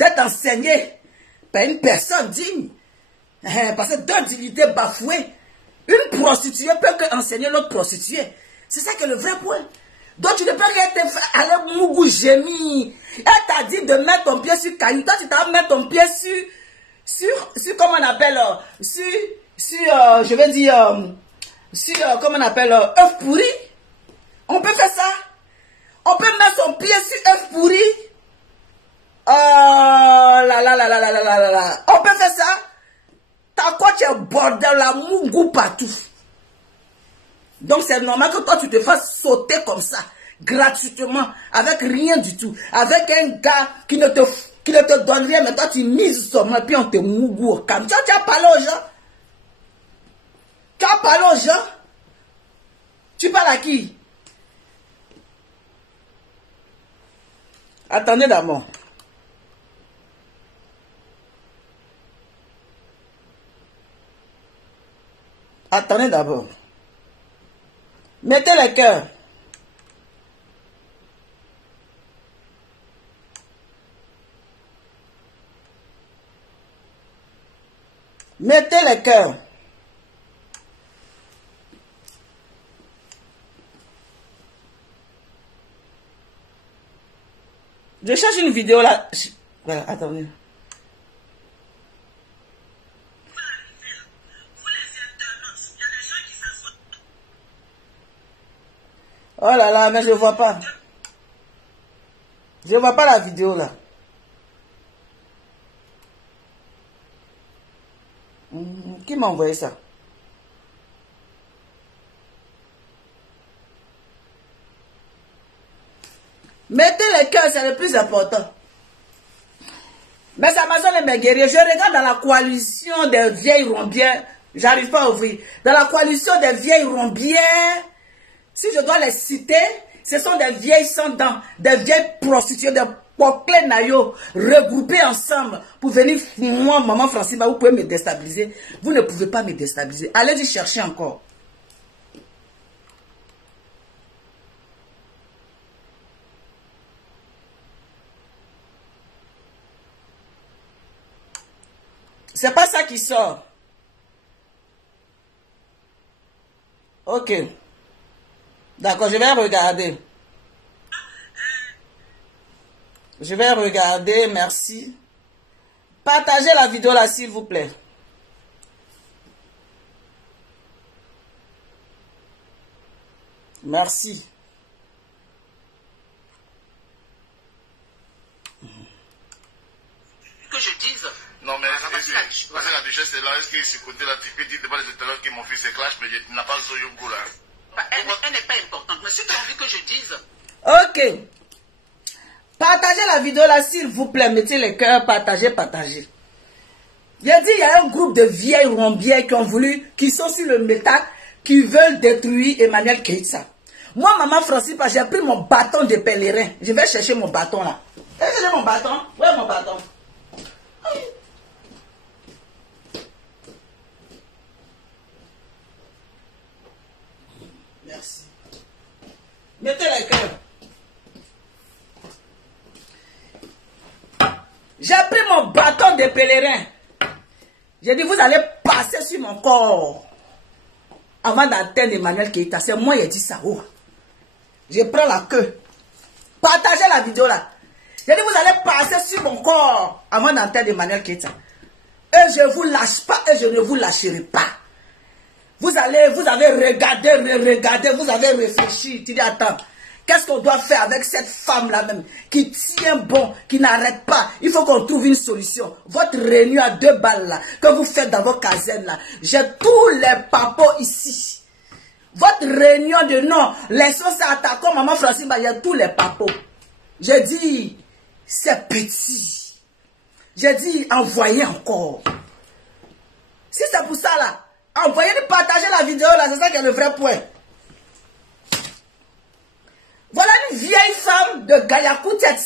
d'être enseigné par une personne digne. Parce que deux dignités bafouées, une prostituée peut enseigner l'autre prostituée. C'est ça que le vrai point. Donc tu ne peux rien te faire aller mougou gémir. Elle t'a dit de mettre ton pied sur caillou. Toi tu t'as mis ton pied sur comment on appelle, je vais dire, comment on appelle, œuf pourri. On peut faire ça. On peut mettre son pied sur œuf pourri. Oh là là là là là là là là. On peut faire ça. T'as quoi, tu es bordel la mougou partout. Donc c'est normal que toi tu te fasses sauter comme ça, gratuitement, avec rien du tout. Avec un gars qui ne te donne rien, mais toi tu mises sur moi, puis on te mougou au calme. Tu as parlé aux gens. Tu as parlé aux gens. Tu parles à qui? Attendez d'abord. Attendez d'abord. Mettez les cœurs. Mettez les cœurs. Je cherche une vidéo là. Voilà, attendez. Oh là là, mais je ne vois pas. Je ne vois pas la vidéo là. Qui m'a envoyé ça? Mettez les cœurs, c'est le plus important. Mais Amazon et mes guerriers, je regarde dans la coalition des vieilles rombières. J'arrive pas à ouvrir. Dans la coalition des vieilles rombières, si je dois les citer, ce sont des vieilles sans dents, des vieilles prostituées, des poclés naïos, regroupés ensemble pour venir. Moi, maman Francine, vous pouvez me déstabiliser. Vous ne pouvez pas me déstabiliser. Allez-y chercher encore. C'est pas ça qui sort. Ok. D'accord, je vais regarder. Je vais regarder, merci. Partagez la vidéo là, s'il vous plaît. Merci. Que je dise. Non, mais la duchesse est là. Est-ce que ce côté-là, tu peux dire devant les étalons que mon fils est clash, mais tu n'as pas Zoyogo là? Elle n'est pas importante. Mais si tu as envie que je dise. Ok. Partagez la vidéo là, s'il vous plaît. Mettez les cœurs, partagez, partagez. J'ai dit, il y a un groupe de vieilles rombières qui ont voulu, qui sont sur le métal, qui veulent détruire Emmanuel Keïta. Moi, maman Francis, j'ai pris mon bâton de pèlerin. Je vais chercher mon bâton là. Je vais chercher mon bâton. Où est mon bâton? Merci. Mettez les cœurs. J'ai pris mon bâton de pèlerin. J'ai dit, vous allez passer sur mon corps avant d'atteindre Emmanuel Keïta. C'est moi qui ai dit ça. Oh. Je prends la queue. Partagez la vidéo là. J'ai dit, vous allez passer sur mon corps avant d'atteindre Emmanuel Keïta. Et je ne vous lâche pas et je ne vous lâcherai pas. Vous avez regardé, vous avez réfléchi. Tu dis, attends, qu'est-ce qu'on doit faire avec cette femme-là même, qui tient bon, qui n'arrête pas? Il faut qu'on trouve une solution. Votre réunion à 2 balles là, que vous faites dans vos casernes là, j'ai tous les papos ici. Votre réunion de non, les sauces attaquent, maman Francine, il y a tous les papos. J'ai dit, c'est petit. J'ai dit, envoyez encore. Si c'est pour ça là, envoyez, partagez la vidéo là, c'est ça qui est le vrai point. Voilà une vieille femme de Gayakoutets,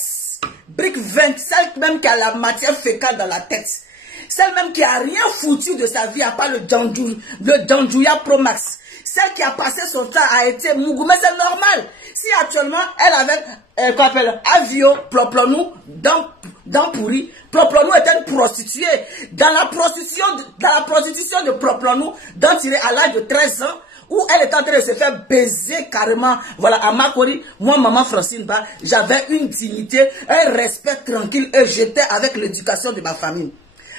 brique 20, celle même qui a la matière fécale dans la tête. Celle même qui a rien foutu de sa vie à part le Djandjouya Pro Max. Celle qui a passé son temps à être Mougou. Mais c'est normal. Si actuellement elle avait, quoi appelle, Avio, Ploplonou, dans dans pourri. Proplonou était une prostituée. Dans la prostitution de Proplonou, dont il est à l'âge de 13 ans, où elle était en train de se faire baiser carrément, voilà, à Makori, moi, maman Francine Ba, j'avais une dignité, un respect tranquille, et j'étais avec l'éducation de ma famille.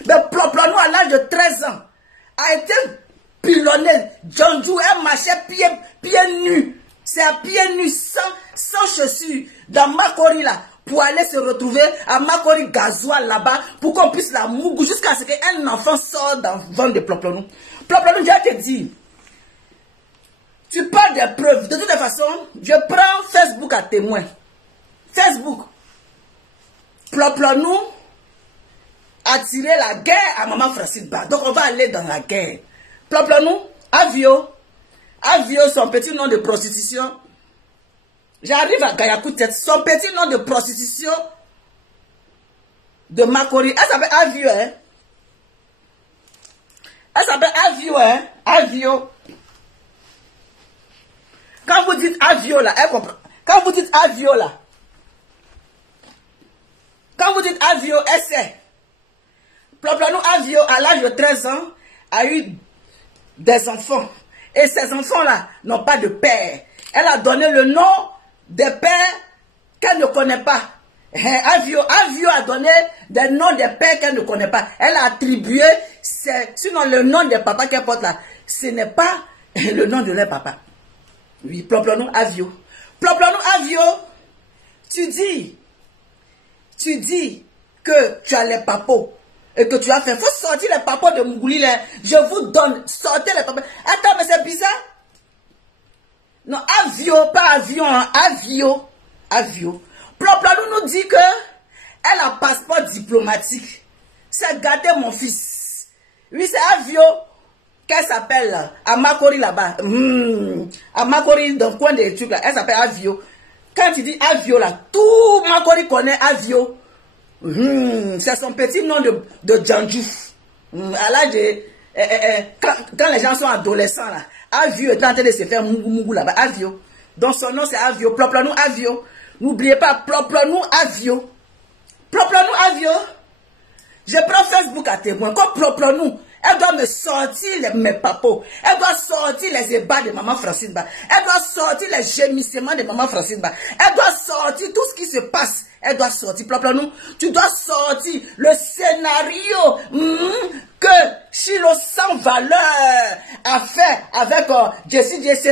Mais Proplonou, à l'âge de 13 ans, a été pilonné. Djandjou, elle marchait pieds nus. C'est à pieds nus, sans chaussures, dans Makori là, pour aller se retrouver à Makori Gazoua là-bas, pour qu'on puisse la mougou, jusqu'à ce qu'un enfant sorte dans le ventre de Proplonou. Proplonou, je vais te dire, tu parles des preuves. De toute façon, je prends Facebook à témoin. Facebook. Proplonou a tiré la guerre à maman Francine Ba. Donc on va aller dans la guerre. Proplonou, Avio, son petit nom de prostitution. J'arrive à Gayakou-Tête. Son petit nom de prostitution de Makori. Elle s'appelle Avio, hein. Elle s'appelle Avio, hein. Avio. Quand vous dites Avio là, elle comprend. Quand vous dites Avio là, quand vous dites Avio, elle sait. Proplonou Avio, à l'âge de 13 ans, a eu des enfants. Et ces enfants-là n'ont pas de père. Elle a donné le nom des pères qu'elle ne connaît pas. Avio a donné des noms des pères qu'elle ne connaît pas. Elle a attribué, sinon le nom des papas qu'elle porte là, ce n'est pas le nom de leur papa. Oui, Proplonou Avio. Proplonou Avio, tu dis que tu as les papos et que tu as fait. Il faut sortir les papos de Mougouli là. Je vous donne, sortez les papos. Attends, mais c'est bizarre. Non, Avio, pas avion, hein. Avio. Proplonou nous dit que elle a un passeport diplomatique. C'est gâté mon fils. Oui, c'est Avio. Qu'elle s'appelle à Makori là-bas. À Makori, dans le coin des trucs là. Elle s'appelle Avio. Quand tu dis Avio là, tout Makori connaît Avio. C'est son petit nom de Djandjou. À l'âge de. Quand les gens sont adolescents là, Avio est en train de se faire mougou là-bas. Avio. Donc son nom c'est Avio. Proplonou Avio. N'oubliez pas, Proplonou Avio. Proplonou Avio. Je prends Facebook à témoin. Comme Proplonou, elle doit me sortir mes papos. Elle doit sortir les ébats de maman Francine Ba. Elle doit sortir les gémissements de maman Francine Ba. Elle doit sortir tout ce qui se passe. Elle doit sortir. Proplonou, tu dois sortir le scénario que Chilo sans valeur a fait avec Jessie J. Se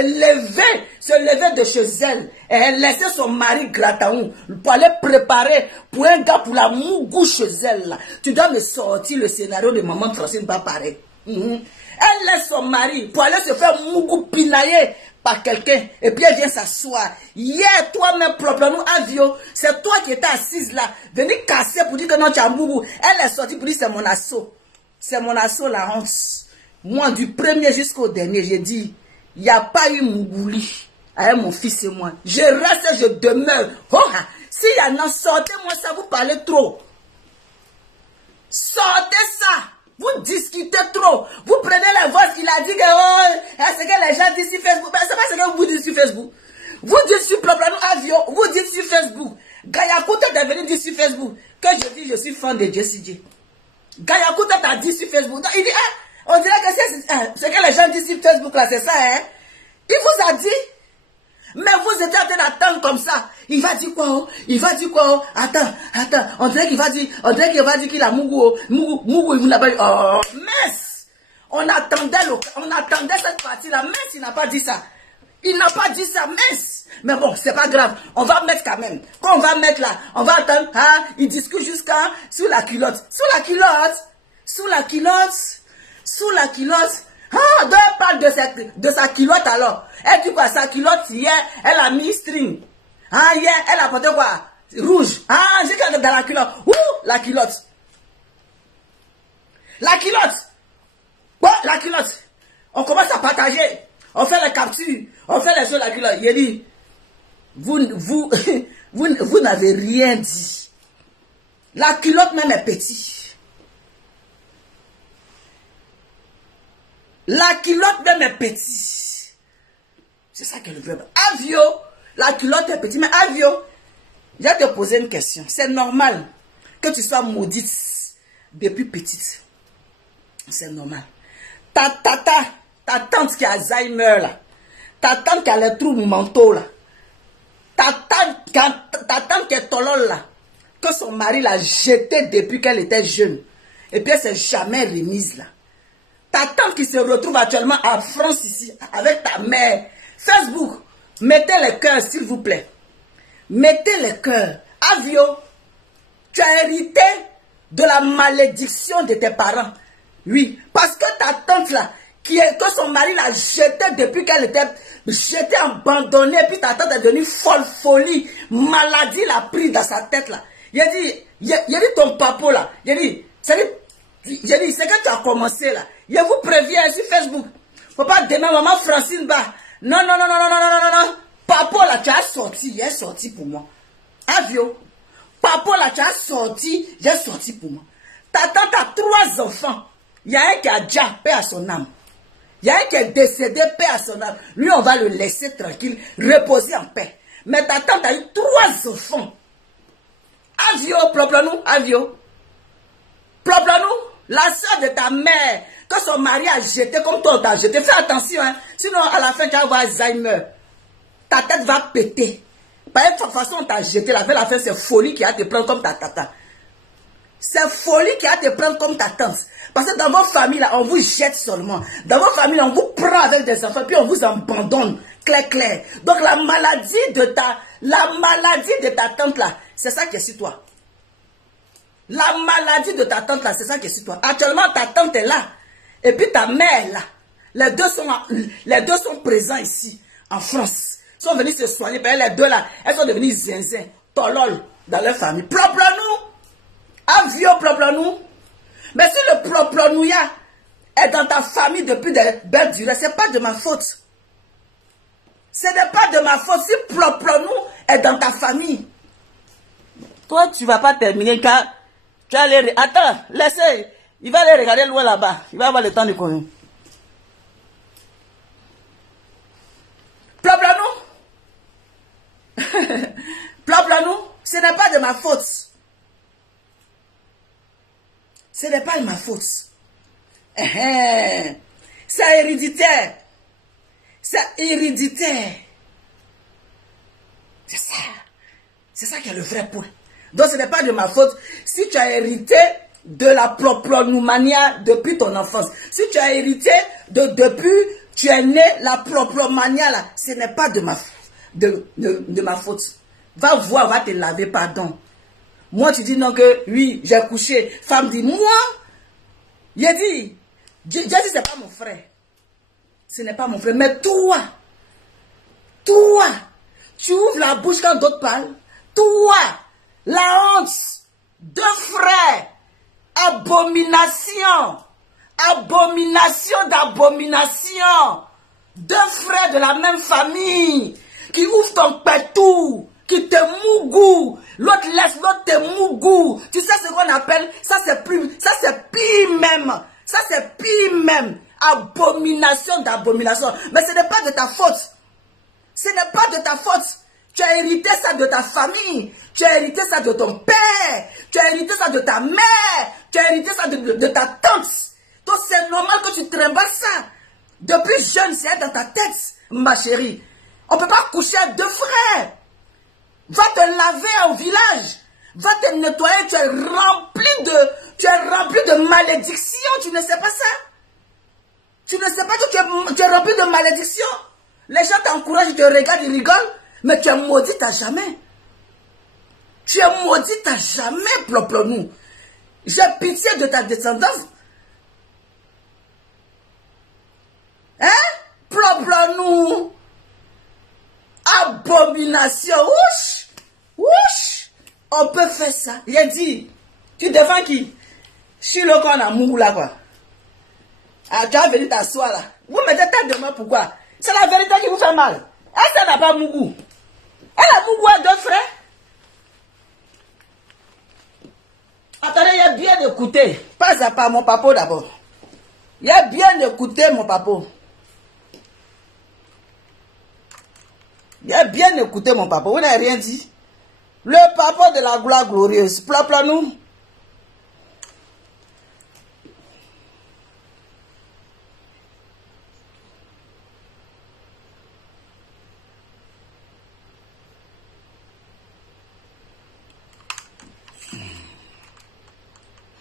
lever de chez elle. Et elle laissait son mari Grataoun pour aller préparer pour un gars pour la mougou chez elle. Là. Tu dois me sortir le scénario de maman Francine Ba pareil. Elle laisse son mari pour aller se faire mougou pinailler par quelqu'un et puis elle vient s'asseoir. Hier, toi-même, Proplonou Avio, c'est toi qui étais assise là, venir casser pour dire que non, tu as mougou. Elle est sortie pour dire c'est mon assaut. C'est mon assaut, la honte. Moi, du premier jusqu'au dernier, j'ai dit, il n'y a pas eu Mougouli avec mon fils et moi. Je reste, je demeure. Oh, s'il y en a, sortez-moi ça, vous parlez trop. Sortez ça. Vous discutez trop. Vous prenez la voix, il a dit que c'est que les gens disent sur Facebook. Mais c'est pas ce que vous dites sur Facebook. Vous dites sur Proplonou Avio, vous dites sur Facebook. Gayakou-Tête est venu dire sur Facebook que je dis je suis fan de Jessie J. Gayakou-Tête a dit sur Facebook. Donc, il dit, on dirait que c'est que les gens disent sur Facebook là, c'est ça, hein. Il vous a dit. Mais vous étiez en train d'attendre comme ça. Il va dire quoi? Il va dire quoi? Attends. On dirait qu'il va dire qu'il a mougou. Mougou, il vous l'a pas dit. Oh, mince! On attendait cette partie-là. Mince, il n'a pas dit ça. Il n'a pas dit ça, mince! Mais bon, c'est pas grave. On va mettre quand même. Quand on va mettre là, on va attendre. Il discute jusqu'à sous la culotte. Sous la culotte. Donc elle parle de sa culotte alors. Elle dit quoi? Sa culotte, hier, elle a mis string. Hier, elle a porté quoi? Rouge. J'ai qu'elle est dans la culotte. La culotte. Bon, la culotte. On commence à partager. On fait les captures. On fait les choses la culotte. Il dit, vous n'avez rien dit. La culotte même est petite. La culotte même est petite. C'est ça que le verbe. Avio, la culotte est petite. Mais Avio, je vais te poser une question. C'est normal que tu sois maudite depuis petite. C'est normal. Ta tante qui a Alzheimer là, ta tante qui a les troubles mentaux là, ta tante qui est tolol là, que son mari l'a jetée depuis qu'elle était jeune, et puis elle s'est jamais remise là. Ta tante qui se retrouve actuellement en France ici, avec ta mère. Facebook, mettez les cœurs s'il vous plaît. Mettez les cœurs. Avio, tu as hérité de la malédiction de tes parents. Oui, parce que ta tante là, que son mari l'a jetée depuis qu'elle était jetée, abandonnée, puis ta tante est devenue folie, maladie l'a pris dans sa tête là. Il a dit ton papa là, il a dit, c'est que tu as commencé là. Je vous préviens sur Facebook. Faut pas demain maman Francine bah. Non. Papa là, tu as sorti, il est sorti pour moi. Avio. Papa là, tu as sorti, j'ai sorti pour moi. Ta tante a 3 enfants. Il y a un qui a déjà paix à son âme. Il y a un qui est décédé, paix à son âme. Lui, on va le laisser tranquille, reposer en paix. Mais ta tante a eu 3 enfants. Avio, plop-nous, avio. Plop-nous, la soeur de ta mère, que son mari a jeté comme toi t'as jeté. Fais attention, hein. Sinon à la fin tu vas avoir Alzheimer. Ta tête va péter. Par une façon on t'a jeté, la fin c'est folie qui va te prendre comme ta tata. C'est folie qui va te prendre comme ta tante. Parce que dans vos familles là, on vous jette seulement. Dans vos familles, on vous prend avec des enfants, puis on vous abandonne. Clair. Donc la maladie de ta tante là, c'est ça qui est sur toi. La maladie de ta tante là, c'est ça qui est sur toi. Actuellement, ta tante est là. Et puis ta mère là. Les deux sont présents ici, en France. Ils sont venus se soigner. Les deux là, elles sont devenues zinzin, tolol dans leur famille. Plop-nous. Avio, plop-nous. Mais si le plop-nous est dans ta famille depuis de belles durées, ce n'est pas de ma faute. Ce n'est pas de ma faute si plop-nous est dans ta famille. Toi, tu ne vas pas terminer car tu vas aller... Attends, laissez. Il va aller regarder loin là-bas. Il va avoir le temps de courir. Plop-nous. Plop-nous. Ce n'est pas de ma faute. Ce n'est pas de ma faute. C'est héréditaire. C'est héréditaire. C'est ça. C'est ça qui est le vrai point. Donc ce n'est pas de ma faute si tu as hérité de la proplomania depuis ton enfance. Si tu as hérité depuis tu es né la proplomania là, ce n'est pas de ma faute. Va voir, va te laver, pardon. Moi tu dis non que oui, j'ai couché. Femme dit moi, j'ai dit c'est pas mon frère. Ce n'est pas mon frère. Mais toi, tu ouvres la bouche quand d'autres parlent. Toi, la honte, 2 frères, abomination d'abomination, 2 frères de la même famille, qui ouvrent ton pétou, qui te mougou, l'autre laisse, l'autre te mougou. Tu sais ce qu'on appelle, ça c'est pire même, abomination d'abomination. Mais ce n'est pas de ta faute. Ce n'est pas de ta faute. Tu as hérité ça de ta famille. Tu as hérité ça de ton père. Tu as hérité ça de ta mère. Tu as hérité ça de ta tante. Donc c'est normal que tu trimbales ça. Depuis jeune, c'est dans ta tête, ma chérie. On ne peut pas coucher avec 2 frères. Va te laver au village. Va te nettoyer. Tu es rempli de malédiction. Tu ne sais pas ça. Tu ne sais pas que tu es rempli de malédiction. Les gens t'encouragent, ils te regardent, ils rigolent. Mais tu es maudite à jamais. Tu es maudite à jamais, plop-nous. J'ai pitié de ta descendance. Hein? Plop-nous. Abomination. Ouch. On peut faire ça. Il a dit, tu défends qui? Je suis le con à Mougou là, quoi. Ah, tu as venu t'asseoir là. Vous mettez tête de moi, pourquoi? C'est la vérité qui vous fait mal. Elle n'a pas Mougou. Elle a Mougou à 2 frères. Attendez, il y a bien écouté. Pas à pas mon papa d'abord. Il y a bien écouté mon papa. Il a bien écouté mon papa. Vous n'avez rien dit. Le papa de la gloire glorieuse. Plop-nous.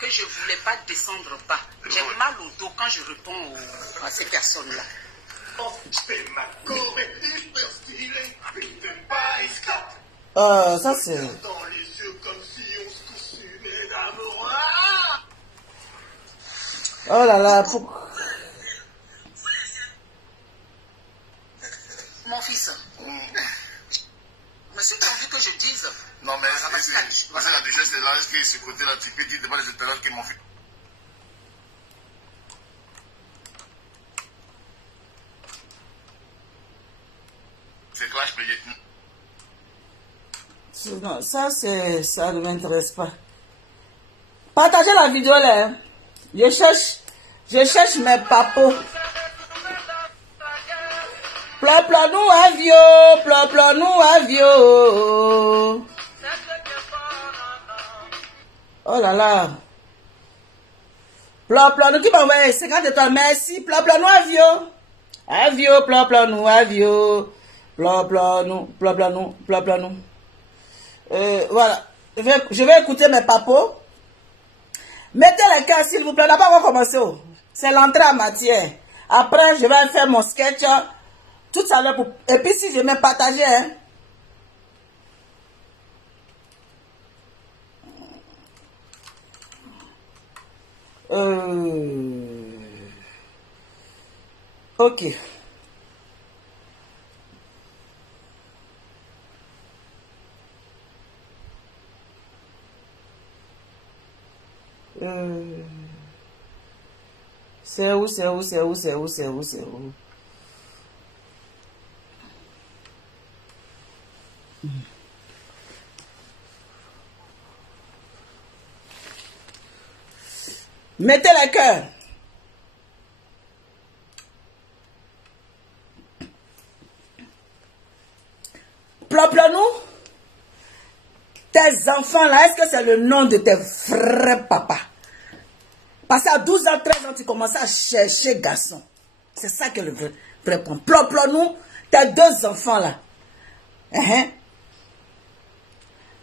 que je ne voulais pas descendre bas. J'ai mal au dos quand je réponds à ces personnes-là. Ça c'est... Oh là là, Mon fils, monsieur, tu as envie que je dise? Non, mais c'est la déjà, c'est là, est-ce que ce côté-là, tu peux dire devant les éternels qui m'ont fait. C'est clash, mais non, ça ne m'intéresse pas. Partagez la vidéo là. Hein. Je cherche mes papos. Plop-plop-nous avio, plop-plop-nous avio. Oh là là. Plop-plop-nous, qui m'a envoyé 50 étoiles, merci. Plop-plop-nous avio. Avio, plop-plop-nous avio. Plop-plop-nous, plop-plop-nous, plop-plop-nous. Voilà. Je vais écouter mes papos. Mettez les cœurs s'il vous plaît. On n'a pas encore commencé. C'est l'entrée en matière. Après, je vais faire mon sketch. Tout ça là pour... Et puis si je vais partager. Hein. Ok. C'est où? Mettez les cœurs. Plop-plop-nous. Tes enfants là, est-ce que c'est le nom de tes vrais papas? Parce qu'à 12 ans, 13 ans, tu commences à chercher garçon. C'est ça que le vrai point. Plop-plop-nous, tes deux enfants là.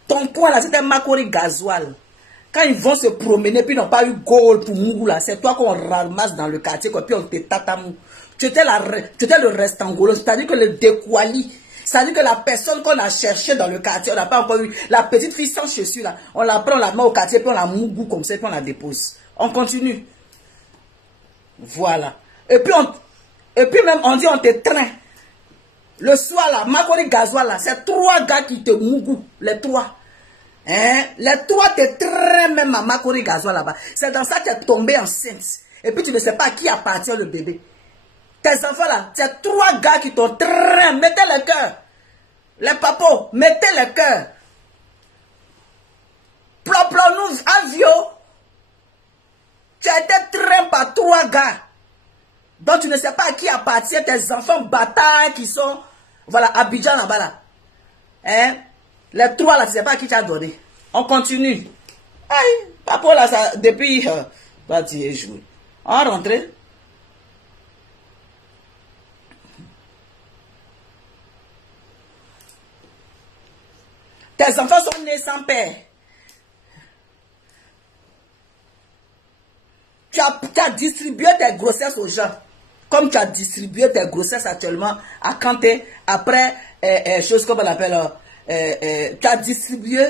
Ton point là, c'était Makori Gasoil. Quand ils vont se promener, puis ils n'ont pas eu goal pour Mougou là, c'est toi qu'on ramasse dans le quartier, puis on te tatamou. Tu étais le restangolo, c'est-à-dire que le déquali. C'est-à-dire que la personne qu'on a cherchée dans le quartier, on n'a pas encore eu. La petite fille sans chaussures là, on la prend, on la met au quartier, puis on la mougou comme ça, puis on la dépose. On continue. Voilà. Et puis même on dit on te traîne. Le soir là, Makori Gasoil là, c'est 3 gars qui te mougou. Les 3. Hein? Les 3 te traînent même à Makori Gasoil là-bas. C'est dans ça que tu es tombé enceinte. Et puis tu ne sais pas à qui appartient le bébé. Tes enfants là, c'est 3 gars qui t'ont traîné. Mettez le cœur. Les papos, mettez le cœur. Plop-plop-nous avio. Tu as été traîné par 3 gars. Donc tu ne sais pas à qui appartient tes enfants bâtards qui sont, voilà, Abidjan là-bas là. Hein? Les 3 là, tu ne sais pas à qui tu as donné. On continue. Aïe, papa là, ça, depuis, bah, tu es joué. On rentre. Tes enfants sont nés sans père. Tu as distribué tes grossesses aux gens. Comme tu as distribué tes grossesses actuellement à Kanté, après, chose comme on appelle, tu as distribué.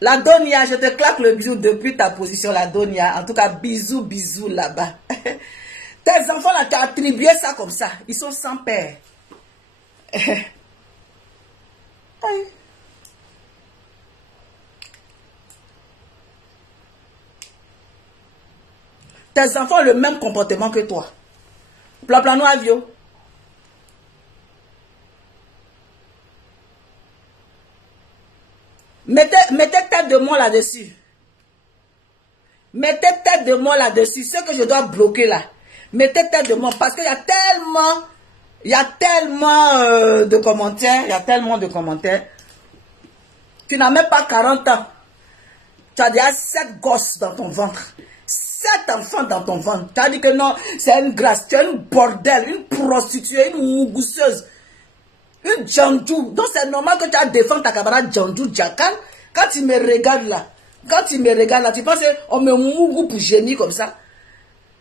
La Donia, je te claque le bisou depuis ta position, la Donia. En tout cas, bisous, bisous là-bas. Tes enfants là, tu as attribué ça comme ça. Ils sont sans père. Aïe. Tes enfants ont le même comportement que toi. Plan avio. Mettez tête de moi là-dessus. Mettez tête de moi là-dessus. Ce que je dois bloquer là. Mettez tête de moi. Parce qu'il y a tellement de commentaires. Il y a tellement de commentaires. Tu n'as même pas 40 ans. Tu as déjà 7 gosses dans ton ventre. 7 enfants dans ton ventre. Tu as dit que non, c'est une grâce. Tu es une bordel, une prostituée, une mougousseuse. Une Djandou. Donc c'est normal que tu as défendu ta camarade Djandou Djakan. Quand tu me regardes là, Quand tu me regardes là, tu penses qu'on me mougou pour gémir comme ça.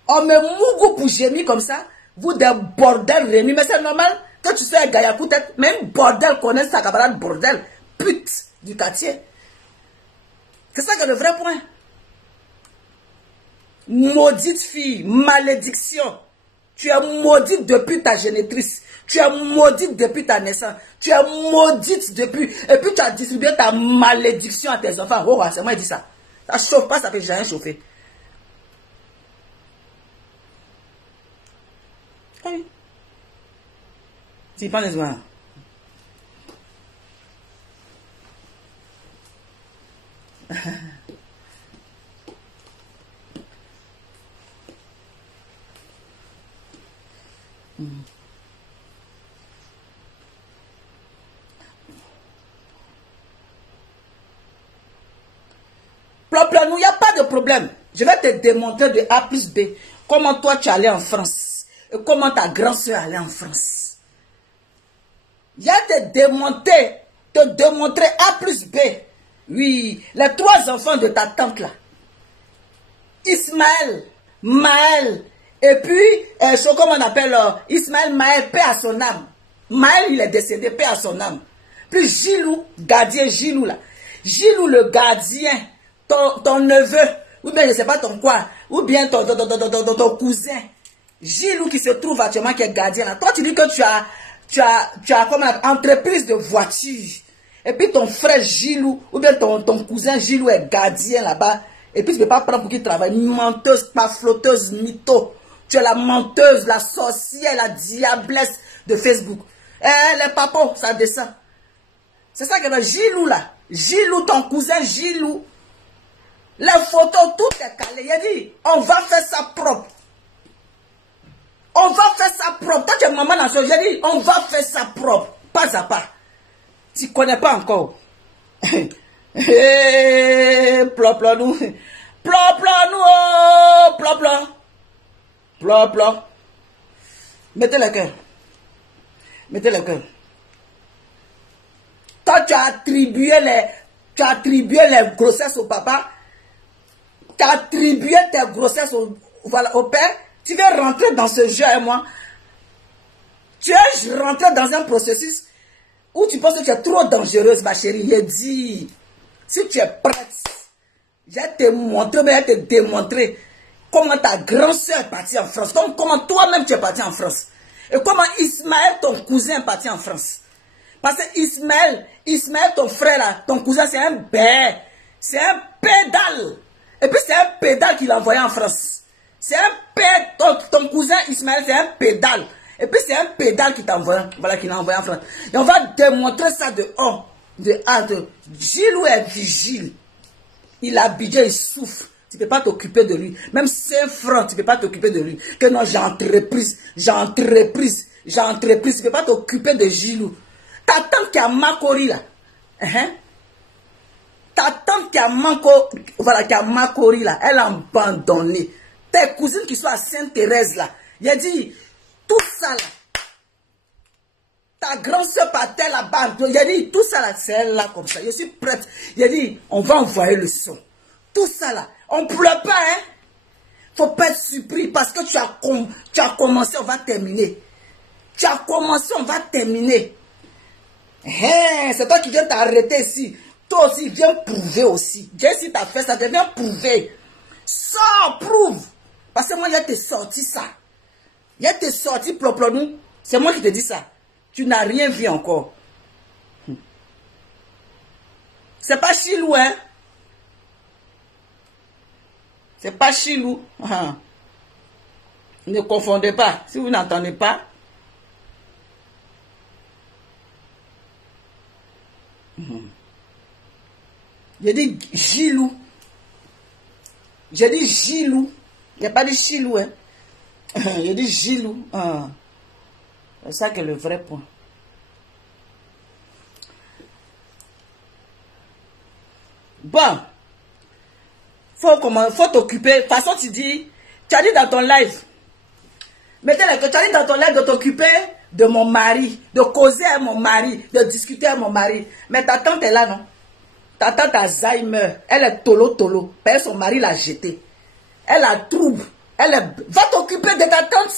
On me mougou pour gémir comme ça. Vous des bordels réunis. Mais c'est normal que tu sois un Gayakou tête. Même bordel connaît sa camarade bordel. Pute du quartier. C'est ça que le vrai point. Maudite fille, malédiction. Tu es maudite depuis ta génitrice. Tu es maudite depuis ta naissance. Tu es maudite depuis... Et puis tu as distribué ta malédiction à tes enfants. Oh, c'est moi qui dis ça. Ça chauffe pas, ça fait jamais chauffer. Oui. Tu prends les mains. Nous, il n'y a pas de problème. Je vais te démontrer de A plus B comment toi tu allais en France et comment ta grand-soeur allait en France. Il y a te démontrer A plus B. Oui, les 3 enfants de ta tante là. Ismaël, Maël, et puis, comment on appelle Ismaël, Maël, paix à son âme. Maël, il est décédé, paix à son âme. Puis Gilou, gardien Gilou là. Gilou le gardien. Ton neveu, ou bien je ne sais pas ton quoi, ou bien ton cousin, Gilou qui se trouve actuellement qui est gardien là. Toi tu dis que tu as comme une entreprise de voiture. Et puis ton frère Gilou, ou bien ton cousin Gilou est gardien là-bas. Et puis tu ne peux pas prendre pour qu'il travaille. Menteuse, pas flotteuse, mytho. Tu es la menteuse, la sorcière, la diablesse de Facebook. Les papos, ça descend. C'est ça que le Gilou là. Gilou, ton cousin Gilou. Les photos, tout est calé. Il a dit, on va faire ça propre. On va faire ça propre. Toi, tu es maman dans ce jeu, j'ai dit, on va faire ça propre. Pas à pas. Tu ne connais pas encore. Plop-plop nous. Plop-plop nous. Oh, plop-plop. Plop-plop. Mettez le cœur. Mettez le cœur. Toi, tu as attribué les grossesses au papa. Tu as attribué tes grossesses au père. Tu veux rentrer dans ce jeu et moi. Tu es rentré dans un processus où tu penses que tu es trop dangereuse, ma chérie. Je dis, si tu es prête, je vais te montrer, mais je vais te démontrer comment ta grand-soeur est partie en France. Comment toi-même tu es parti en France. Et comment Ismaël, ton cousin, est parti en France. Parce que Ismaël, ton frère, là, ton cousin, c'est un bête. C'est un pédale. Et puis c'est un pédale qu'il a envoyé en France. C'est un pédale. Ton cousin Ismaël, c'est un pédale. Et puis c'est un pédale qui t'a envoyé, voilà, qu'il a envoyé en France. Et on va démontrer ça de haut. De Gilou est vigile. Il a habillé, il souffre. Tu ne peux pas t'occuper de lui. Même 5 francs, tu ne peux pas t'occuper de lui. Que non, j'ai entreprise. Tu ne peux pas t'occuper de Gilou. Ta tante qui a Makori là. Ta tante qui a Makori là, elle a abandonné. Tes cousines qui sont à Sainte-Thérèse là. Il a dit, tout ça là. Ta grand-soeur partait là-bas. Il a dit, tout ça là, c'est elle là comme ça. Je suis prête. Il a dit, on va envoyer le son. Tout ça là. On ne pleure pas, hein. Faut pas être surpris parce que tu as commencé, on va terminer. Tu as commencé, on va terminer. C'est toi qui viens t'arrêter ici. Toi aussi, viens prouver aussi. Viens si tu as fait ça, viens prouver. Sors, prouve. Parce que moi, il te sorti ça. Il te sorti plop-plop-nous. C'est moi qui te dis ça. Tu n'as rien vu encore. C'est pas Chilou, hein. C'est pas Chilou. Ne confondez pas. Si vous n'entendez pas. J'ai dit Gilou. J'ai dit Gilou. Il n'y a pas dit Chilou, hein. J'ai dit Gilou. C'est ça qui est le vrai point. Bon. Faut t'occuper. De toute façon, tu as dit dans ton live. Mettez-le que tu as dit dans ton live de t'occuper de mon mari, de causer à mon mari, de discuter à mon mari. Mais ta tante est là, non? Ta tante Alzheimer, elle est tolo. Parce que son mari l'a jetée. Elle a trouble. Va t'occuper de ta tante.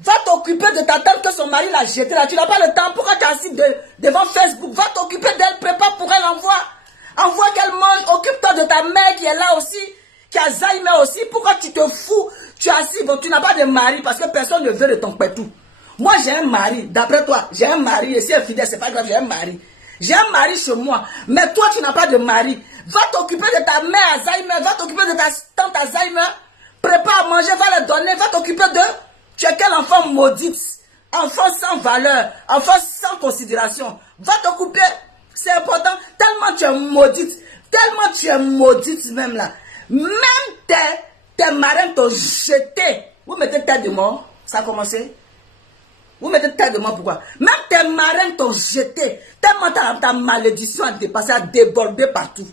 Va t'occuper de ta tante que son mari l'a jetée là. Tu n'as pas le temps. Pourquoi tu es assis devant Facebook? Va t'occuper d'elle. Prépare pour elle. Envoie qu'elle mange. Occupe-toi de ta mère qui est là aussi. Qui a Alzheimer aussi. Pourquoi tu te fous? Tu es assis. Bon, tu n'as pas de mari parce que personne ne veut de ton pétou. Moi, j'ai un mari. D'après toi, j'ai un mari. Et si elle est fidèle, c'est pas grave. J'ai un mari. J'ai un mari chez moi. Mais toi, tu n'as pas de mari. Va t'occuper de ta mère Alzheimer. Va t'occuper de ta tante Alzheimer. Prépare à manger. Va le donner. Va t'occuper de... Tu es quel enfant maudite? Enfant sans valeur. Enfant sans considération. Va t'occuper. C'est important. Tellement tu es maudite. Tellement tu es maudite même là. Même tes marraines t'ont jeté. Vous mettez tête de mort. Ça a commencé. Vous mettez tête de mort, pourquoi? Même tes marraines t'ont jeté. Tellement ta malédiction a dépassé, a débordé partout.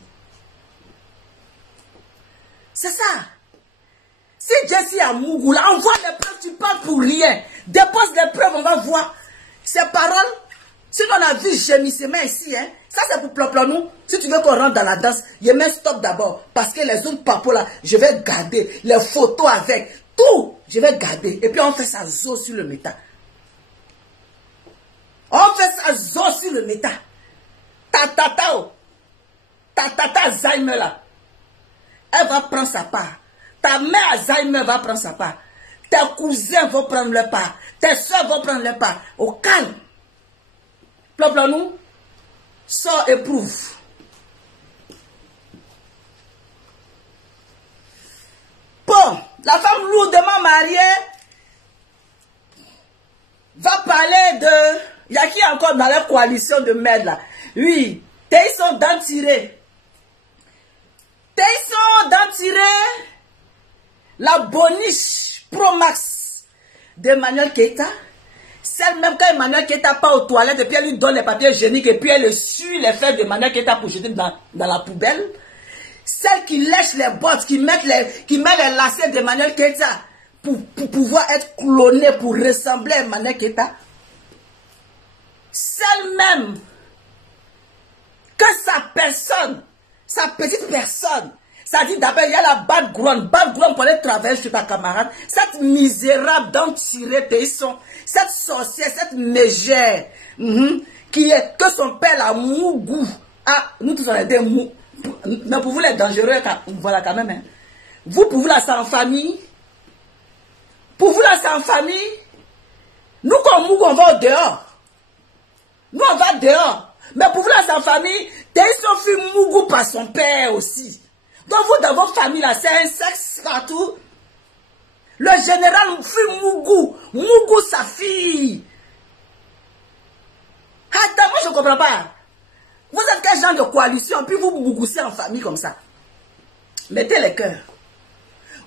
C'est ça. Si Jessie a Mougou, là, envoie les preuves, tu parles pour rien. Dépose les preuves, on va voir. Ces paroles, si on a vu gémissement ici, hein, ça c'est pour ploplonou. Si tu veux qu'on rentre dans la danse, je mets stop d'abord. Parce que les autres papos là, je vais garder. Les photos avec, tout, je vais garder. Et puis on fait ça zo sur le méta. On fait ça zo sur le méta. Ta tata Alzheimer là, elle va prendre sa part. Ta mère Alzheimer va prendre sa part. Tes cousins vont prendre leur part. Tes soeurs vont prendre leur part. Au calme. Ploplonou, sors éprouve. Bon, la femme lourdement mariée va parler de... Il y a qui encore dans la coalition de merde là? Oui, ils sont dans tiré. Ils sont dans tiré la boniche Pro Max d'Emmanuel Keita. Celle même quand Emmanuel Keita part aux toilettes et puis elle lui donne les papiers hygiéniques et puis elle suit les fesses d'Emmanuel Keita pour jeter dans la poubelle. Celle qui lèche les bottes, qui met les lacets d'Emmanuel Keita pour pouvoir être clonée, pour ressembler à Emmanuel Keita. Celle même que sa personne, sa petite personne, ça dit d'abord il y a la background pour aller travailler sur ta camarade, cette misérable d'entiré Téisson, cette sorcière, cette mégère, qui est que son père la Mougou. Ah, nous tous on est des mou. Mais pour vous les dangereux, voilà quand même. Hein. Vous pour vous là c'est en famille. Pour vous là c'est en famille. Nous comme Mougou on va au dehors. Nous on va dehors. Mais pour vous là c'est en famille. Téisson fut Mougou par son père aussi. Donc vous dans votre famille là, c'est un sexe partout. Le général fut Mougou. Mougou sa fille. Attends, moi je ne comprends pas. Vous êtes quel genre de coalition, puis vous mougoussez en famille comme ça. Mettez les cœurs.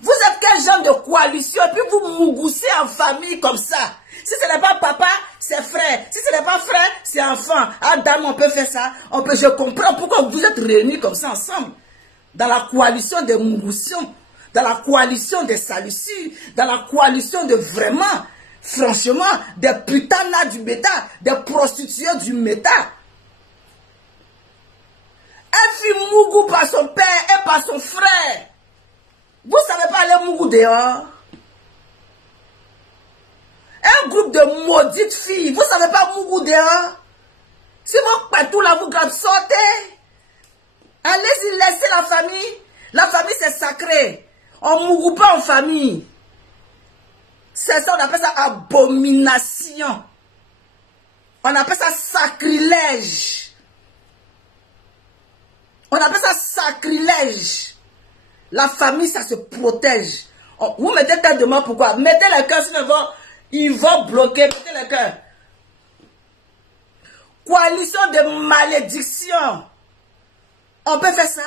Vous êtes quel genre de coalition, puis vous mougoussez en famille comme ça. Si ce n'est pas papa, c'est frère. Si ce n'est pas frère, c'est enfant. Ah dame, on peut faire ça. Je comprends pourquoi vous êtes réunis comme ça ensemble. Dans la coalition des Mougoussiens, dans la coalition des Salucis, dans la coalition de vraiment, franchement, des putains là du méta, des prostituées du méta. Elle fit Mougou par son père et par son frère. Vous ne savez pas aller Mougou dehors? Un groupe de maudites filles, vous ne savez pas Mougou dehors? Si vous faites tout là, vous gardez, sortez. Allez-y, laissez la famille. La famille, c'est sacré. On ne mourra pas en famille. C'est ça, on appelle ça abomination. On appelle ça sacrilège. On appelle ça sacrilège. La famille, ça se protège. Vous mettez tête de mort, pourquoi? Mettez le cœur, sinon ils vont bloquer. Mettez le cœur. Coalition de malédiction. On peut faire ça.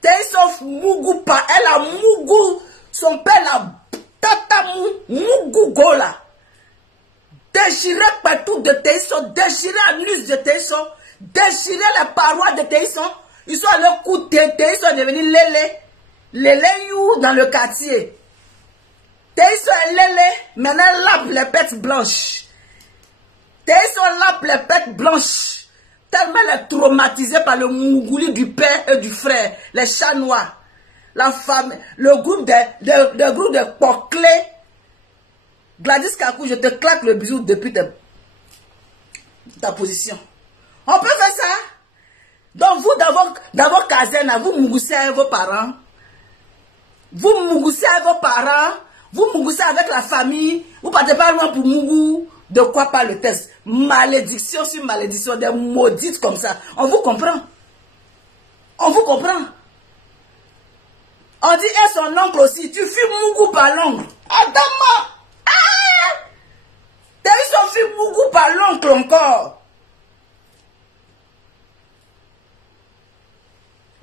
Téisson Mougou pas. Elle a Mougou. Son père la tata Mougou Gola. Déchirer partout de Téisson. Déchirer l'anus de Téisson. Déchirer les parois de Téisson. Ils sont allés couper. Téisson est devenu Lélé. Lélé you dans le quartier. Téisson est Lélé. Maintenant elle lave les pêtes blanches. Téisson lave les pêtes blanches. Tellement elle est traumatisée par le mougouli du père et du frère, les chats noirs. La femme, le groupe de Poclé. Gladys Kakou, je te claque le bisou depuis ta position. On peut faire ça. Donc vous, dans vos casernes, vous mougoussez avec vos parents. Vous mougoussez avec vos parents. Vous mougoussez avec la famille. Vous partez pas loin pour mougou. De quoi parle le texte? Malédiction sur malédiction, des maudites comme ça. On vous comprend. On vous comprend. On dit, et son oncle aussi, tu fumes mougou par l'oncle. Adama! Ah! T'as eu son fils mougou par l'oncle encore.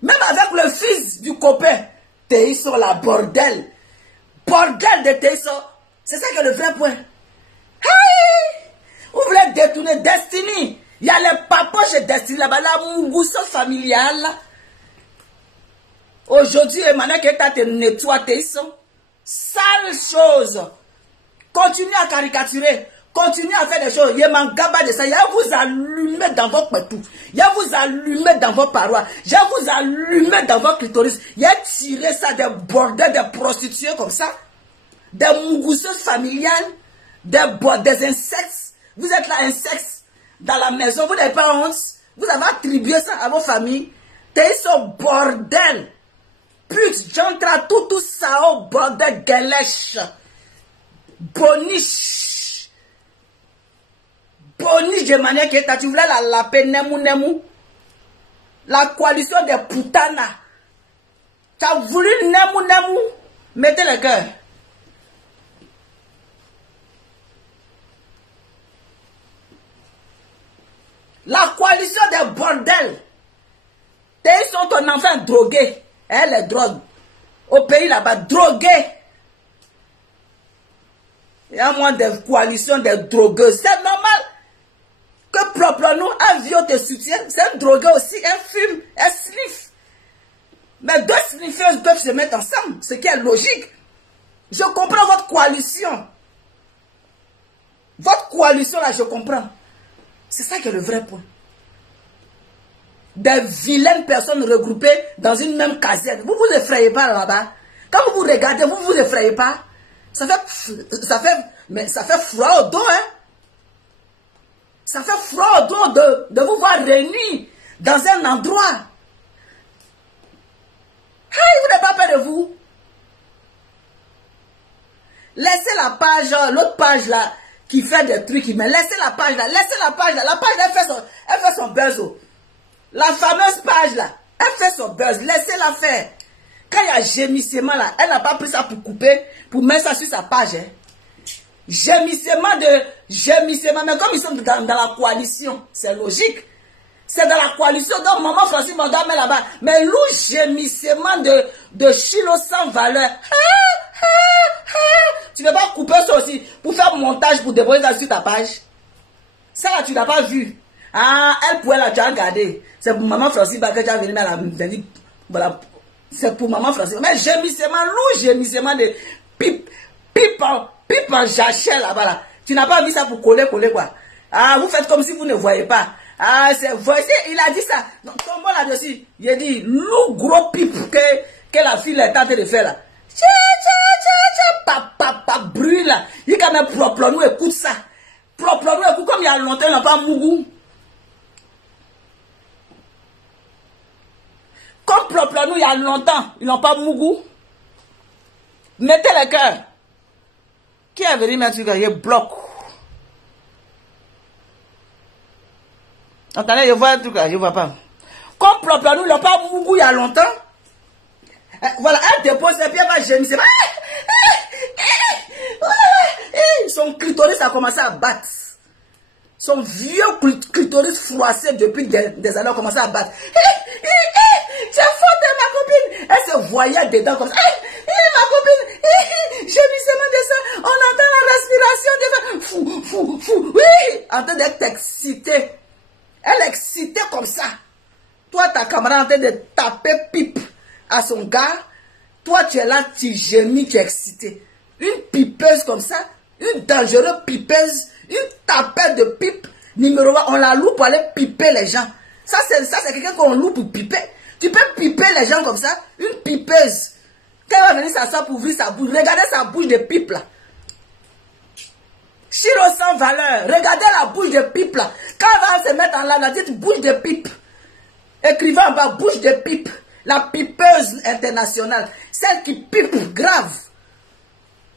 Même avec le fils du copain, t'es sur la bordel. Bordel de Teiso. C'est ça qui est le vrai point. Hey! Vous voulez détourner Destiny. Il y a les papas chez Destiny là-bas, la mougousso familiale. Aujourd'hui, Emmanuel Keta te nettoie Teiso. Sale chose. Continuez à caricaturer. Continuez à faire des choses. Il y a un gaba de ça. Il y a vous allumer dans votre pétou. Il y a vous allumer dans vos parois. Il y a vous allumer dans votre clitoris. Il y a tiré ça des bordels, des prostituées comme ça. Des mougousseuses familiales. Des insectes. Vous êtes là, insectes. Dans la maison. Vous n'avez pas honte. Vous avez attribué ça à vos familles. T'es ce bordel. Pute, j'entre tout ça au bordel galèche. Boniche. Boniche de manière que tu voulais la laper nemu. La coalition des putanas. Tu as voulu nemu. Mettez le cœur. La coalition des bordels. Ils sont ton enfant drogué. Elle est drogue. Au pays là-bas, drogué. Il y a moins de coalition des drogueuses. C'est normal que propre-nous, un vieux te soutient. C'est un drogué aussi, un fume, un sniff. Mais deux sniffeuses doivent se mettre ensemble, ce qui est logique. Je comprends votre coalition. Votre coalition là, je comprends. C'est ça qui est le vrai point. Des vilaines personnes regroupées dans une même caserne. Vous vous effrayez pas là-bas. Quand vous vous regardez, vous vous effrayez pas. Ça fait froid au dos, hein. Ça fait froid au dos de vous voir réunis dans un endroit. Hey, vous n'avez pas peur de vous. Laissez la page, l'autre page là, qui fait des trucs, mais laissez la page là, la page, elle fait son buzz. La fameuse page là, elle fait son buzz, laissez-la faire. Quand il y a gémissement là, elle n'a pas pris ça pour couper, pour mettre ça sur sa page. Hein. Gémissement, mais comme ils sont dans la coalition, c'est logique. C'est dans la coalition, donc maman Francis Manda met là-bas. Mais loup gémissement de chilo sans valeur. Tu ne vas pas couper ça aussi pour faire montage, pour dévoiler ça sur ta page. Ça là, tu n'as pas vu. Ah, elle pourrait la regarder. C'est pour maman Francis que tu as venu à la voilà. C'est pour maman Francis. Mais gémissement, loup gémissement de pipe en jachère là-bas là. Tu n'as pas vu ça pour coller quoi. Ah, vous faites comme si vous ne voyez pas. Ah, c'est voici, il a dit ça. Donc, tombons là-dessus. Il a dit, loup gros pipe que la fille est en train de faire là. Papa, brûle là. Il quand même propre, nous écoute ça. Propre, nous écoute comme il y a longtemps, il n'a pas mougou. Comme propre, nous il y a longtemps, ils n'ont pas mougou. Mettez le cœur. Qui a venu mettre sur le bloc? Attendez, je vois un truc là, je ne vois pas. Comme propre, nous, ils n'ont pas mougou il y a longtemps. Voilà, elle dépose et puis elle va gémir. Son clitoris a commencé à battre. Son vieux clitoris froissé depuis des années a commencé à battre. C'est faute de ma copine. Elle se voyait dedans comme ça. Ma copine, gémissement de ça. On entend la respiration de ça. Fou. Oui, en train d'être excitée. Elle est excitée comme ça. Toi, ta camarade en train de taper pipe à son gars. Toi, tu es là, tu gémis, tu es excité. Une pipeuse comme ça, une dangereuse pipeuse, une tapette de pipe, Numéro 1, on la loue pour aller piper les gens. Ça, c'est quelqu'un qu'on loue pour piper. Tu peux piper les gens comme ça. Une pipeuse. Quand elle va venir s'asseoir pour ouvrir sa bouche, regardez sa bouche de pipe là. Chiro sans valeur. Regardez la bouche de pipe là. Quand elle va se mettre en live, la dites bouche de pipe. Écrivez en bas bouche de pipe. La pipeuse internationale. Celle qui pipe grave.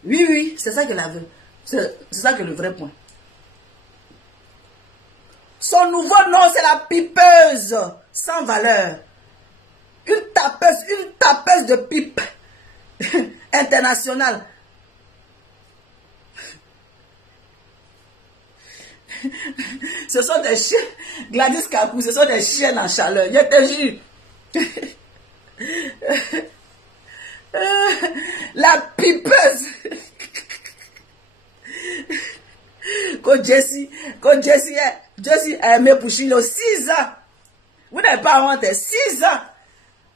Oui, oui, c'est ça qu'elle veut. C'est ça que le vrai point. Son nouveau nom, c'est la pipeuse sans valeur. Une tapeuse de pipe internationale. Ce sont des chiens, Gladys Kakou, ce sont des chiens en chaleur. Je te jure. La pipeuse. Quand Jessie a aimé Pouchino 6 ans. Vous n'avez pas honte, 6 ans.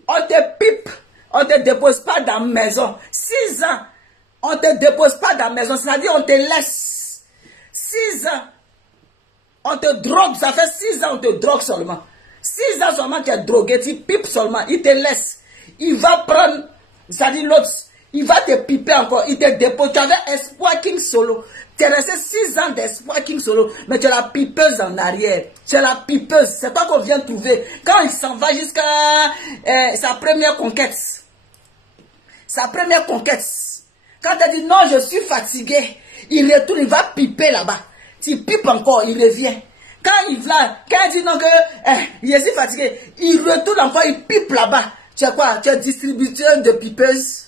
On te pipe, on ne te dépose pas dans la maison. 6 ans, on ne te dépose pas dans la maison, c'est-à-dire on te laisse. 6 ans, on te drogue, ça fait 6 ans on te drogue seulement. 6 ans seulement tu es drogué, tu pipes seulement, il te laisse. Il va prendre, c'est-à-dire l'autre, il va te piper encore, il te dépose. Tu avais Espoir King Solo. Tu es resté 6 ans d'Espoir King Solo, mais tu es la pipeuse en arrière. Tu es la pipeuse, c'est toi qu'on vient trouver. Quand il s'en va jusqu'à sa première conquête. Sa première conquête. Quand tu dit non, je suis fatigué, il retourne, il va piper là-bas. Tu pipes encore, il revient. Quand il dit non, que je suis fatigué, il retourne encore, il pipe là-bas. Tu es quoi? Tu es distributeur de pipeuses.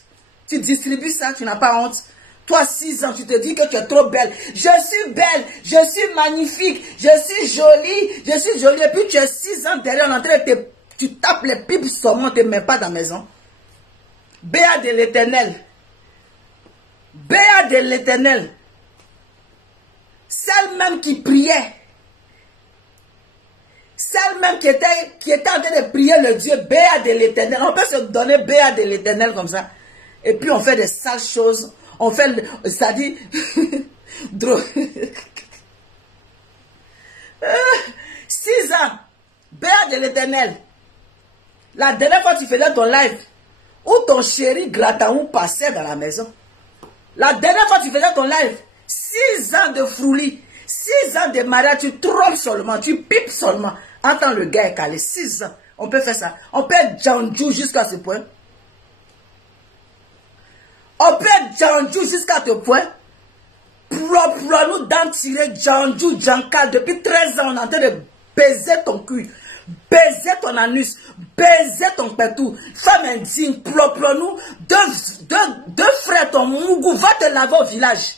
Tu distribues ça, tu n'as pas honte. Toi, 6 ans, tu te dis que tu es trop belle. Je suis belle, je suis magnifique, je suis jolie, Et puis tu es 6 ans derrière l'entrée, tu tapes les pipes seulement, tu ne te mets pas dans la maison. Béat de l'Éternel. Béat de l'Éternel. Celle même qui priait. Celle même qui était en train de prier le Dieu, béat de l'Éternel. On peut se donner béat de l'Éternel comme ça. Et puis on fait des sales choses. On fait, c'est-à-dire, 6 ans, béat de l'Éternel. La dernière fois que tu faisais ton live, où ton chéri Grataou passait dans la maison. La dernière fois que tu faisais ton live, 6 ans de froulis, 6 ans de mariage, tu trompes seulement, tu pipes seulement. Entends le gars est calé, 6 ans. On peut faire ça. On peut être Djandjou jusqu'à ce point. On peut être Djandjou jusqu'à ce point. Nous d'en tirer Djandjou, Djankal. Depuis 13 ans, on est en train de baiser ton cul, baiser ton anus, baiser ton pétou. Femme indigne, nous deux frères, ton mougou, va te laver au village.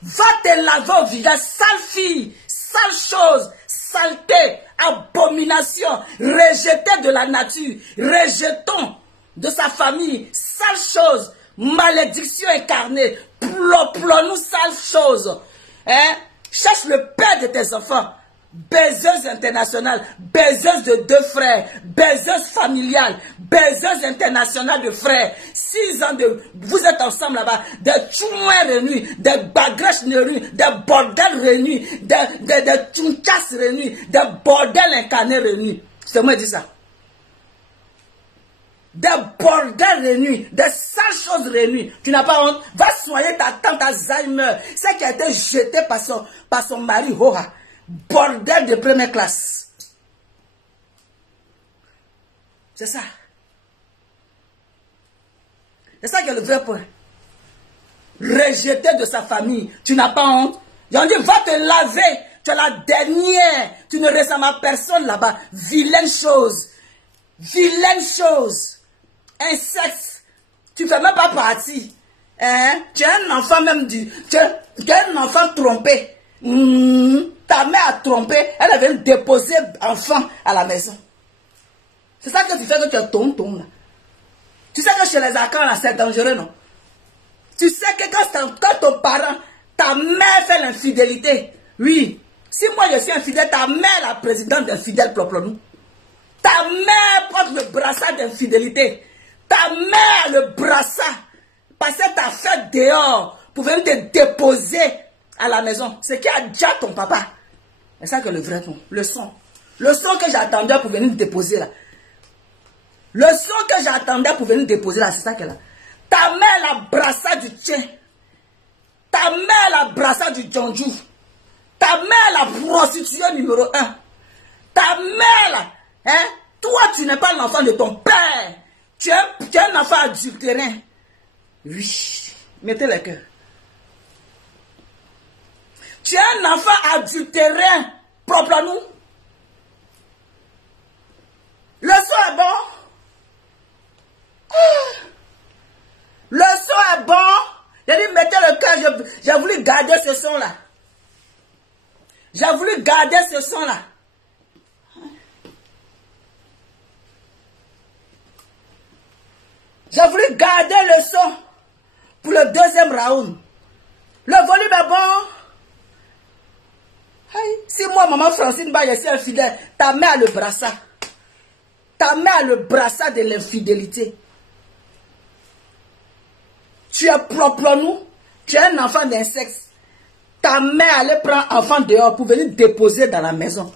Va te laver au village, sale fille, sale chose, saleté, abomination, rejeté de la nature, rejetons de sa famille, sale chose. Malédiction incarnée, nous sale chose. Hein? Cherche le père de tes enfants. Baiseuse internationale, baiseuse de 2 frères, baiseuse familiale, baiseuse internationale de frères. 6 ans de... Vous êtes ensemble là-bas, des tchouins réunis, des bagrèches réunis, des bordels réunis, des tchouncas réunis, des bordels incarnés réunis. C'est moi qui dis ça. Des bordels réunis, des sales choses réunies. Tu n'as pas honte. Va soigner ta tante Alzheimer, celle qui a été jetée par son mari Hoha. Bordel de première classe. C'est ça. C'est ça qui est le vrai point. Rejeté de sa famille. Tu n'as pas honte. Ils ont dit, va te laver. Tu es la dernière. Tu ne ressembles à personne là-bas. Vilaine chose. Vilaine chose. Insecte. Tu ne fais même pas partie. Hein? Tu es un enfant même tu es un enfant trompé. Ta mère a trompé. Elle avait déposé enfant à la maison. C'est ça que tu fais que tu es tonton là. Tu sais que chez les Akans là, c'est dangereux, non? Tu sais que quand ton parent, ta mère fait l'infidélité. Oui. Si moi je suis infidèle, ta mère la présidente d'infidèle propre nous. Ta mère porte le brassard d'infidélité. Ta mère le brassard. Parce que tu as fait dehors pour venir te déposer à la maison. C'est qui a déjà ton papa. C'est ça que le vrai ton. Le son. Le son que j'attendais pour venir déposer là. Le son que j'attendais pour venir déposer là, c'est ça que là. Ta mère la brassa du tien. Ta mère la brassa du Djandjou. Ta mère la prostituée numéro 1. Ta mère là, hein? Toi tu n'es pas l'enfant de ton père. Tu es un enfant adultérin. Oui. Mettez le cœur. Tu es un enfant adultérin. Propre à nous. Le son est bon. Le son est bon. J'ai dit, mettez le cœur. J'ai voulu garder ce son-là. J'ai voulu garder ce son-là. J'ai voulu garder le son pour le deuxième round. Le volume est bon. Hey, si moi, maman Francine, je suis infidèle, ta mère a le brassard. Ta mère a le brassard de l'infidélité. Tu es propre nous. Tu es un enfant d'un sexe. Ta mère allait prendre enfant dehors pour venir déposer dans la maison.